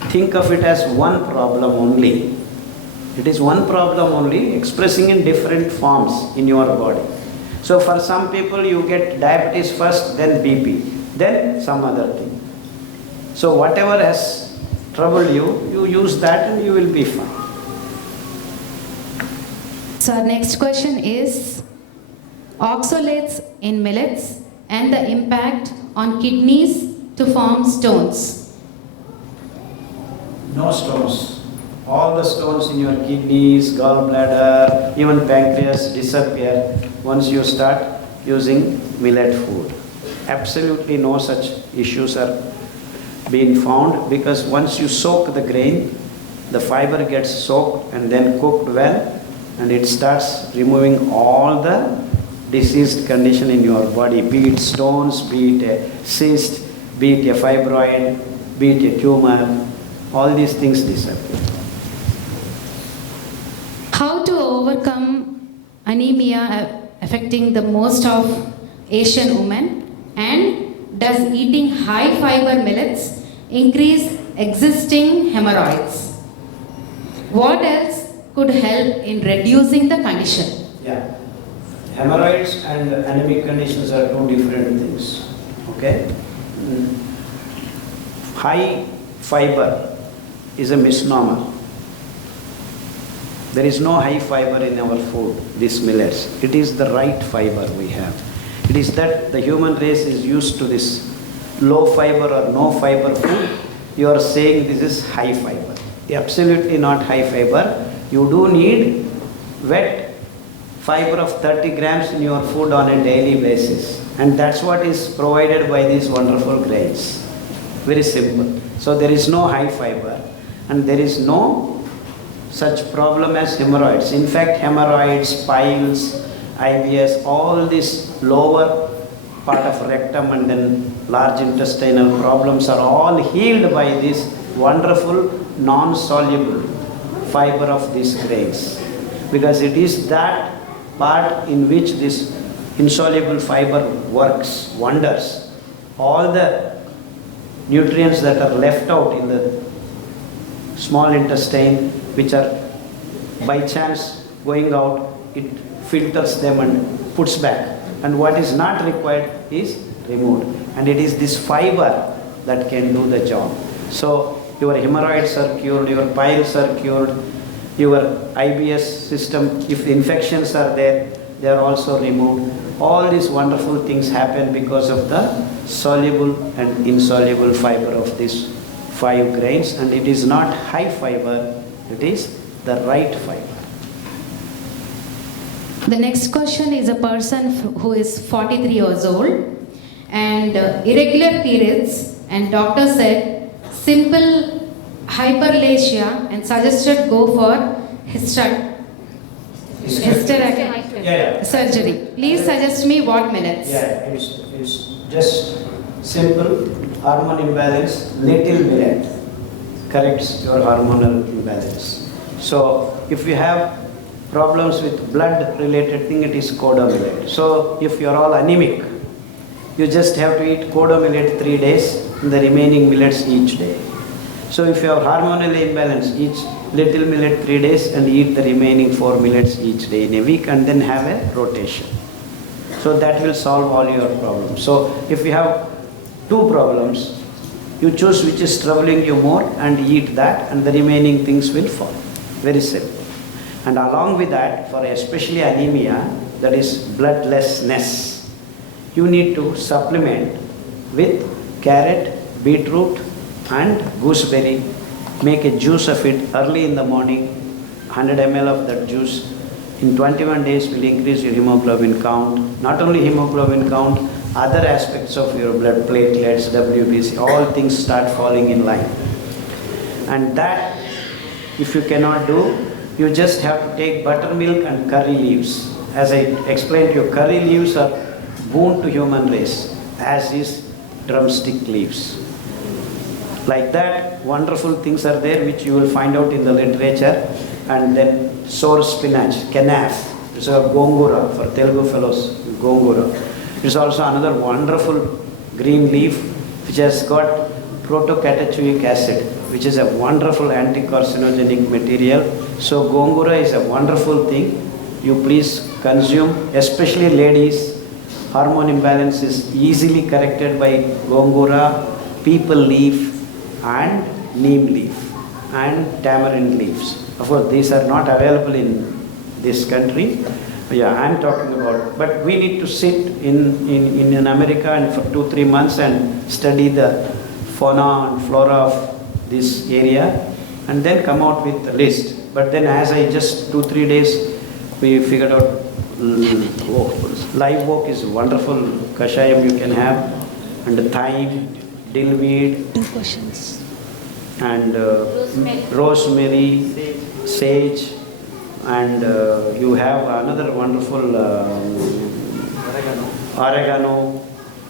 think of it as one problem only. It is one problem only, expressing in different forms in your body. So for some people you get diabetes first, then BP, then some other thing. So whatever has troubled you, you use that and you will be fine. So our next question is oxalates in millets and the impact on kidneys to form stones. No stones. All the stones in your kidneys, gallbladder, even pancreas disappear once you start using millet food. Absolutely no such issues are being found because once you soak the grain, the fiber gets soaked and then cooked well and it starts removing all the diseased condition in your body, be it stones, be it a cyst, be it a fibroid, be it a tumor, all these things disappear. How to overcome anemia affecting the most of Asian women, and does eating high fiber millets increase existing hemorrhoids? What else could help in reducing the condition? Yeah. Hemorrhoids and anemic conditions are 2 different things. Okay? High fiber is a misnomer. There is no high fiber in our food, these millets. It is the right fiber we have. It is that the human race is used to this low fiber or no fiber food. You are saying this is high fiber. Absolutely not high fiber. You do need wet fiber of 30 grams in your food on a daily basis. And that's what is provided by these wonderful grains. Very simple. So there is no high fiber and there is no such problem as hemorrhoids. In fact, hemorrhoids, piles, IBS, all these lower part of rectum and then large intestinal problems are all healed by this wonderful non-soluble fiber of these grains. Because it is that part in which this insoluble fiber works wonders. All the nutrients that are left out in the small intestine, which are by chance going out, it filters them and puts back. And what is not required is removed. And it is this fiber that can do the job. So your hemorrhoids are cured, your piles are cured, your IBS system, if the infections are there, they are also removed. All these wonderful things happen because of the soluble and insoluble fiber of these 5 grains, and it is not high fiber, it is the right fiber. The next question is a person who is 43 years old and irregular periods, and doctor said simple hyperplasia and suggested go for Hysterectomy. Yeah. Surgery. Please suggest me what minutes. Yeah, it's just simple hormone imbalance, little millet corrects your hormonal imbalance. So if you have problems with blood related thing, it is kodo millet. So if you are all anemic, you just have to eat kodo millet 3 days and the remaining millets each day. So if you have hormonal imbalance, each little millet 3 days and eat the remaining 4 millets each day in a week and then have a rotation. So that will solve all your problems. So if you have 2 problems, you choose which is troubling you more and eat that and the remaining things will fall. Very simple. And along with that, for especially anemia, that is bloodlessness, you need to supplement with carrot, beetroot and gooseberry. Make a juice of it early in the morning, 100 ml of that juice. In 21 days will increase your hemoglobin count. Not only hemoglobin count, other aspects of your blood, platelets, WBC, all things start falling in line. And that, if you cannot do, you just have to take buttermilk and curry leaves. As I explained to you, curry leaves are boon to human race, as is drumstick leaves. Like that, wonderful things are there which you will find out in the literature. And then sour spinach, kenaf, it's a gongura for Telugu fellows, gongura. It's also another wonderful green leaf which has got protocatechuic acid, which is a wonderful anti-carcinogenic material. So gongura is a wonderful thing. You please consume, especially ladies. Hormone imbalance is easily corrected by gongura, people leaf and neem leaf and tamarind leaves. Of course, these are not available in this country. Yeah, I am talking about, but we need to sit in America and for 2-3 months and study the fauna and flora of this area and then come out with a list. But then as I just 2-3 days, we figured out live oak is wonderful kashayam you can have, and thyme, dillweed, and rosemary, sage, and you have another wonderful oregano,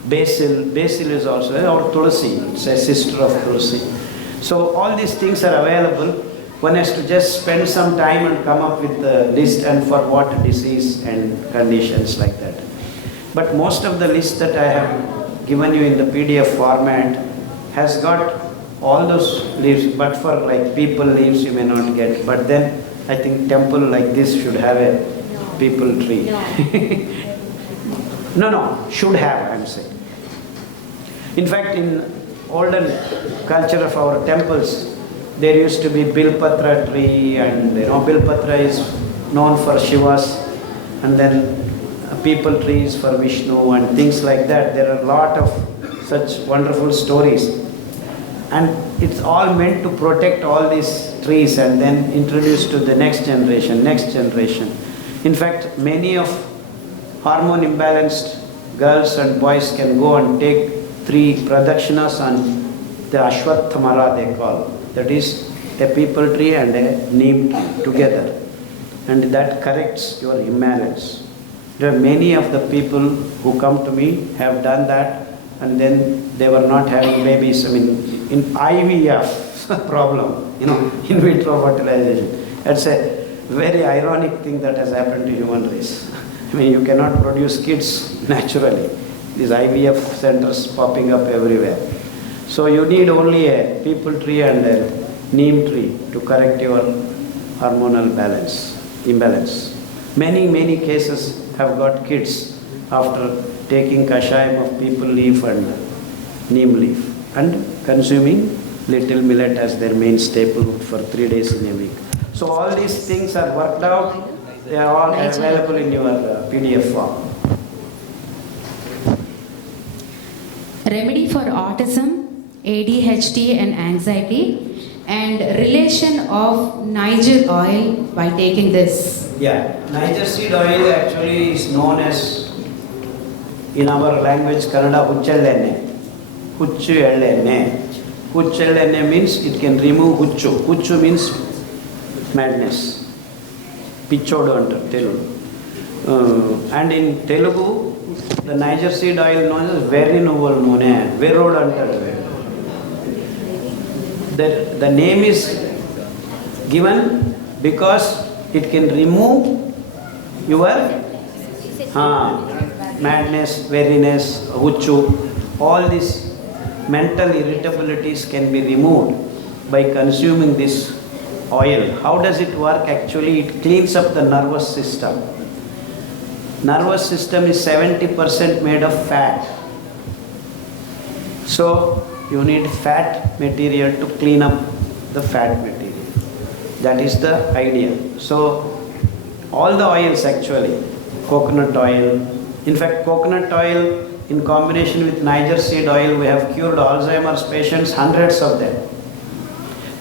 basil. Basil is also, or tulsi, it's a sister of tulsi. So all these things are available. One has to just spend some time and come up with the list and for what disease and conditions like that. But most of the list that I have given you in the PDF format has got all those leaves, but for like people leaves you may not get. But then I think temple like this should have a people tree. No, should have, I'm saying. In fact, in olden culture of our temples, there used to be bilpatra tree, and bilpatra is known for Shivas, and then people trees for Vishnu and things like that. There are a lot of such wonderful stories. And it's all meant to protect all these trees and then introduce to the next generation. In fact, many of hormone imbalanced girls and boys can go and take 3 pradakshinas on the Ashwatthmara they call. That is a people tree and a neem tree together. And that corrects your imbalance. There are many of the people who come to me have done that, and then they were not having babies. I mean, in IVF problem, in vitro fertilization. That's a very ironic thing that has happened to human race. I mean, you cannot produce kids naturally. These IVF centers popping up everywhere. So you need only a people tree and a neem tree to correct your hormonal imbalance. Many cases have got kids after taking kashayam of people leaf and neem leaf and consuming little millet as their main staple for 3 days in a week. So all these things are worked out. They are all available in your PDF form. Remedy for autism, ADHD and anxiety, and relation of Niger oil by taking this. Yeah, Niger seed oil actually is known as, in our language, Kannada, huccellenne. Huccellenne. Huccellenne means it can remove huccu. Huccu means madness. పిచ్చోడు అంటారు Telugu. And in Telugu the niger seed oil known వెర్రి నువ్వుల నూనె, వెర్రోడు అంటారు. The name is given because it can remove your madness, weariness, huchu, all these mental irritabilities can be removed by consuming this oil. How does it work? Actually, it cleans up the nervous system. Nervous system is 70% made of fat. So, you need fat material to clean up the fat material. That is the idea. So, all the oils actually, coconut oil, in fact, coconut oil in combination with Niger seed oil, we have cured Alzheimer's patients, hundreds of them.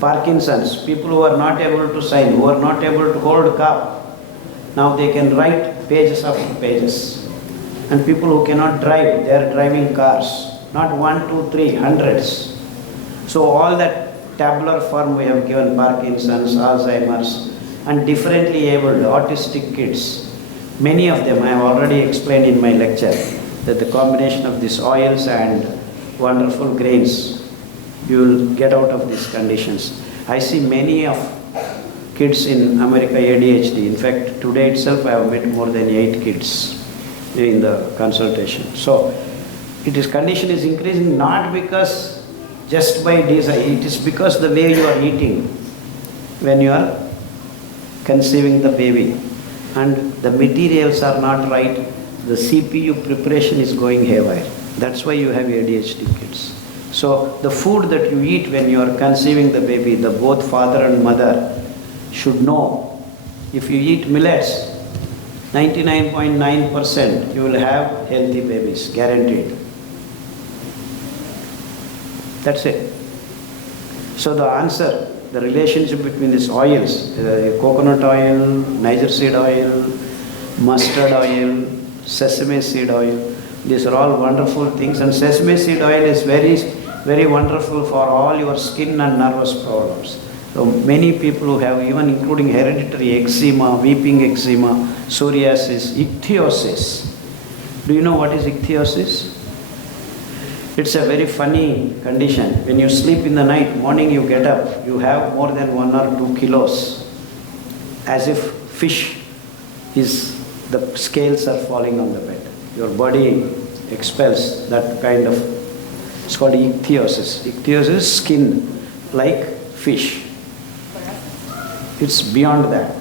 Parkinson's, people who are not able to sign, who are not able to hold cup, now they can write pages after pages. And people who cannot drive, they are driving cars, not 1, 2, 3, hundreds. So all that tabular form we have given Parkinson's, Alzheimer's, and differently abled autistic kids. Many of them I have already explained in my lecture, that the combination of these oils and wonderful grains, you will get out of these conditions. I see many of kids in America ADHD. In fact, today itself I have met more than 8 kids in the consultation. So, condition is increasing not because just by desire, it is because the way you are eating when you are conceiving the baby, and the materials are not right, the CPU preparation is going haywire. That's why you have ADHD kids. So the food that you eat when you are conceiving the baby, the both father and mother should know. If you eat millets, 99.9% you will have healthy babies, guaranteed. That's it. So the answer, the relationship between these oils, coconut oil, Niger seed oil, mustard oil, sesame seed oil, these are all wonderful things, and sesame seed oil is very, very wonderful for all your skin and nervous problems. So many people who have, even including hereditary eczema, weeping eczema, psoriasis, ichthyosis. Do you know what is ichthyosis? It's a very funny condition. When you sleep in the night, morning you get up, you have more than 1 or 2 kilos, as if fish is, the scales are falling on the bed. Your body expels that kind of, it's called ichthyosis. Ichthyosis is skin like fish. It's beyond that.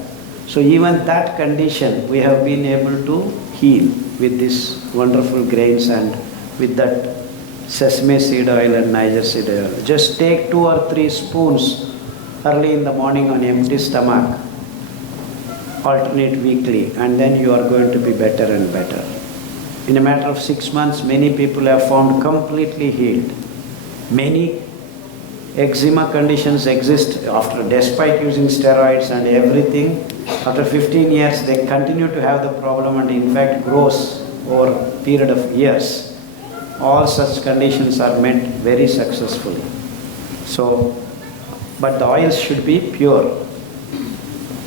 So even that condition we have been able to heal with these wonderful grains and with that sesame seed oil and Niger seed oil. Just take 2 or 3 spoons early in the morning on empty stomach, alternate weekly, and then you are going to be better and better. In a matter of 6 months, many people have found completely healed. Many eczema conditions exist after, despite using steroids and everything, after 15 years they continue to have the problem, and in fact grows over a period of years. All such conditions are met very successfully. So, but the oils should be pure.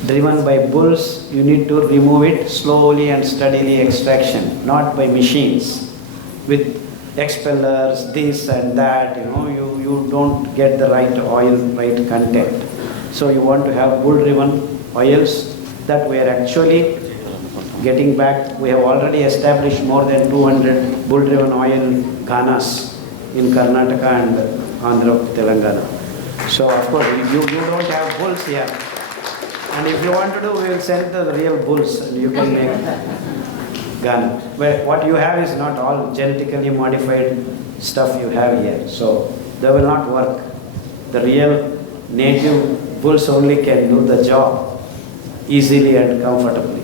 Driven by bulls, you need to remove it slowly and steadily, extraction, not by machines with expellers, this and that. You don't get the right oil, right content. So you want to have bull-driven oils that we are actually getting back. We have already established more than 200 bull-driven oil ghanas in Karnataka and Andhra, Telangana. So of course, you don't have bulls here. And if you want to do, we will send the real bulls and you can make ghana. But what you have is not all genetically modified stuff you have here. So they will not work. The real native bulls only can do the job easily and comfortably.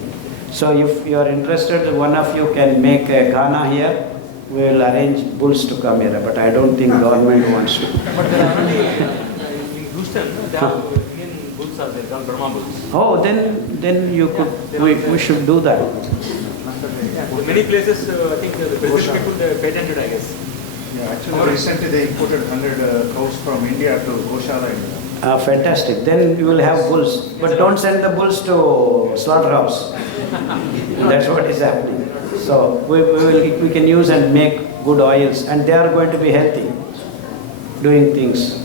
So if you are interested, one of you can make a ghana here. We will arrange bulls to come here, but I don't think government wants to. But there are already in Houston, they have Indian bulls are there, called Brahma bulls. Oh, then you could. We should do that. Many places, I think the president people they patented, I guess. Yeah, actually recently they imported 100 cows from India to Goshala in Fantastic. Then you will have bulls. But don't send the bulls to slaughterhouse. That's what is happening. So we can use and make good oils, and they are going to be healthy, doing things.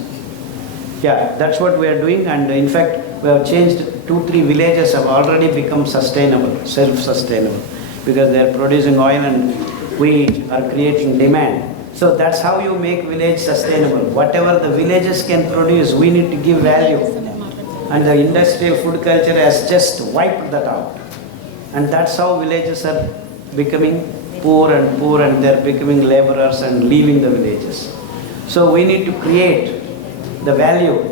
Yeah, that's what we are doing, and in fact, we have changed 2-3 villages have already become sustainable, self-sustainable, because they are producing oil and we are creating demand. So that's how you make village sustainable. Whatever the villages can produce, we need to give value. And the industrial food culture has just wiped that out. And that's how villages are becoming poor, and they're becoming laborers and leaving the villages. So we need to create the value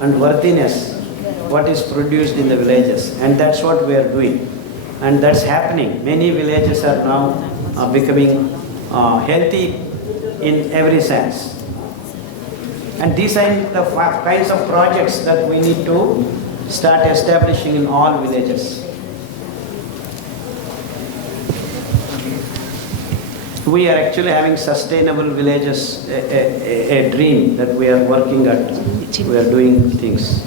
and worthiness what is produced in the villages, and that's what we are doing, and that's happening. Many villages are now becoming healthy in every sense, and these are the kinds of projects that we need to start establishing in all villages. We are actually having sustainable villages, a dream that we are working at. We are doing things.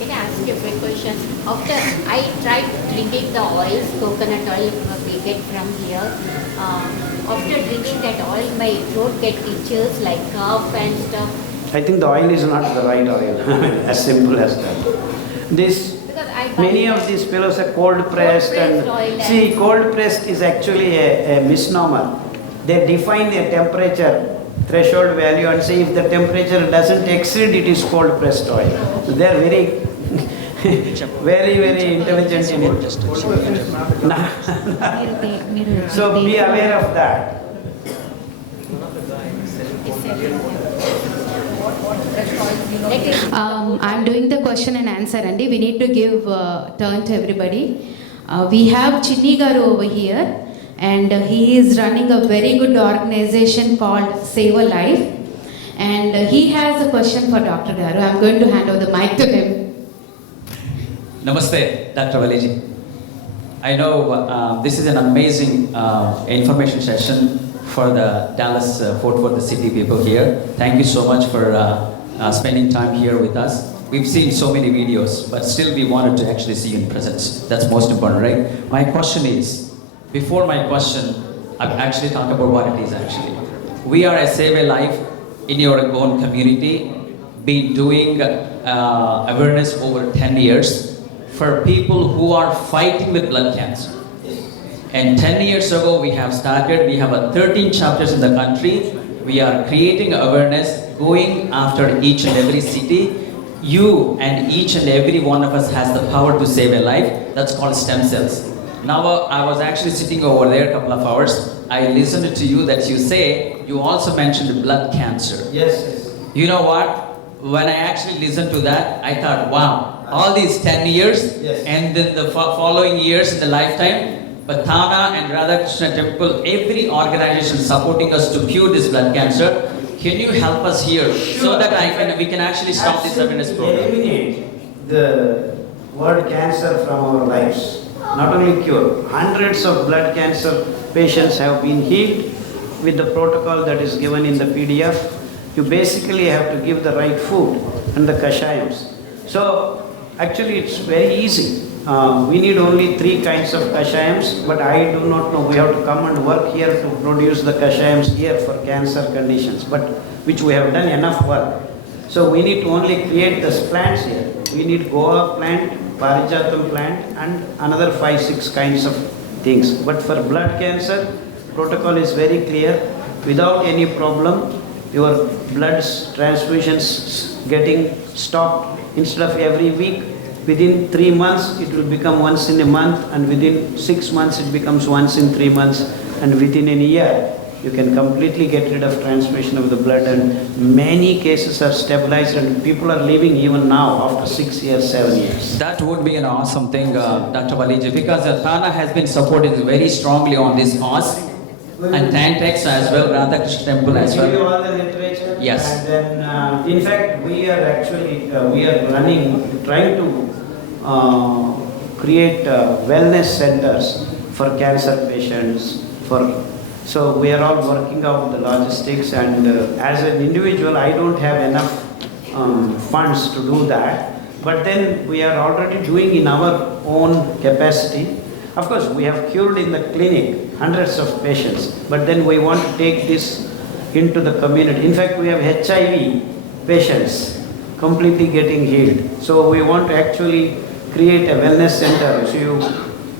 Can I ask you a quick question? After I tried drinking the oils, coconut oil we get from here, after drinking that oil, my throat gets itches like cough and stuff. I think the oil is not the right oil, as simple as that. Many of these fellows are cold pressed, and see, cold pressed is actually a misnomer. They define a temperature threshold value and say if the temperature doesn't exceed, it is cold pressed oil. They are very, very intelligent in it. So be aware of that. I'm doing the question and answer, Andy. We need to give turn to everybody. We have Chinni Garu over here, and he is running a very good organization called Save a Life. And he has a question for Dr. Garu. I'm going to hand over the mic to him. Namaste, Dr. Valiji. I know this is an amazing information session for the Dallas Fort Worth city people here. Thank you so much for spending time here with us. We've seen so many videos, but still we wanted to actually see you in presence. That's most important, right? My question is, before my question, I've actually talked about what it is actually. We are a Save a Life in your own community, been doing awareness over 10 years for people who are fighting with blood cancer. And 10 years ago we have started, we have 13 chapters in the country. We are creating awareness, going after each and every city. You and each and every one of us has the power to save a life. That's called stem cells. Now I was actually sitting over there a couple of hours. I listened to you that you say, you also mentioned blood cancer. Yes. You know what? When I actually listened to that, I thought, wow, all these 10 years, and then the following years in the lifetime, but Thana and Radhakrishna Temple, every organization supporting us to cure this blood cancer. Can you help us here so that we can actually stop this awareness program? Eliminate the word cancer from our lives. Not only cure, hundreds of blood cancer patients have been healed with the protocol that is given in the PDF. You basically have to give the right food and the kashayams. So actually it's very easy. We need only 3 kinds of kashayams, but I do not know. We have to come and work here to produce the kashayams here for cancer conditions, but which we have done enough work. So we need to only create the plants here. We need Goa plant, Parijatam plant, and another 5-6 kinds of things. But for blood cancer, protocol is very clear. Without any problem, your blood transfusions getting stopped instead of every week. Within 3 months, it will become once in a month, and within 6 months, it becomes once in 3 months, and within a year, you can completely get rid of transfusion of the blood, and many cases are stabilized, and people are living even now after 6 years, 7 years. That would be an awesome thing, Dr. Valiji, because Thana has been supported very strongly on this cause, and Tantex as well, Radhakrishna Temple as well. Give you all the literature. Yes. And then, in fact, we are actually trying to create wellness centers for cancer patients, for So we are all working out the logistics, and as an individual, I don't have enough funds to do that. But then we are already doing in our own capacity. Of course, we have cured in the clinic hundreds of patients, but then we want to take this into the community. In fact, we have HIV patients completely getting healed. So we want to actually create a wellness center. So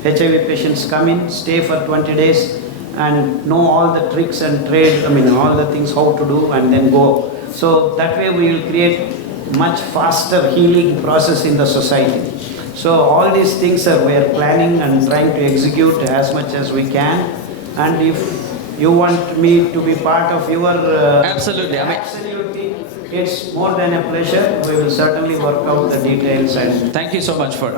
HIV patients come in, stay for 20 days, and know all the tricks and trade, all the things how to do, and then go. So that way we will create much faster healing process in the society. So all these things we are planning and trying to execute as much as we can. And if you want me to be part of your... Absolutely. Absolutely. It's more than a pleasure. We will certainly work out the details. And thank you so much for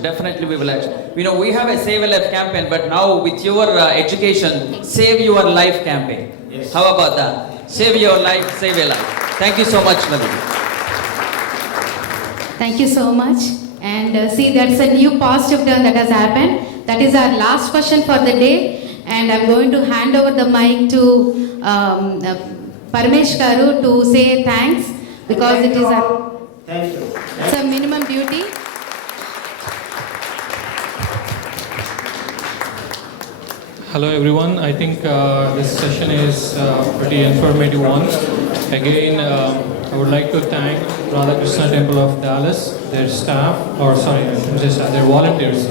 definitely we will act. We have a Save a Life campaign, but now with your education, Save Your Life campaign. Yes. How about that? Save your life, save a life. Thank you so much, Nalini. Thank you so much. And see, that's a new positive turn that has happened. That is our last question for the day. And I'm going to hand over the mic to Parmesh Garu to say thanks, because it is it's a minimum duty. Hello everyone, I think this session is pretty informative one. Again, I would like to thank Radhakrishna Temple of Dallas, their staff, their volunteers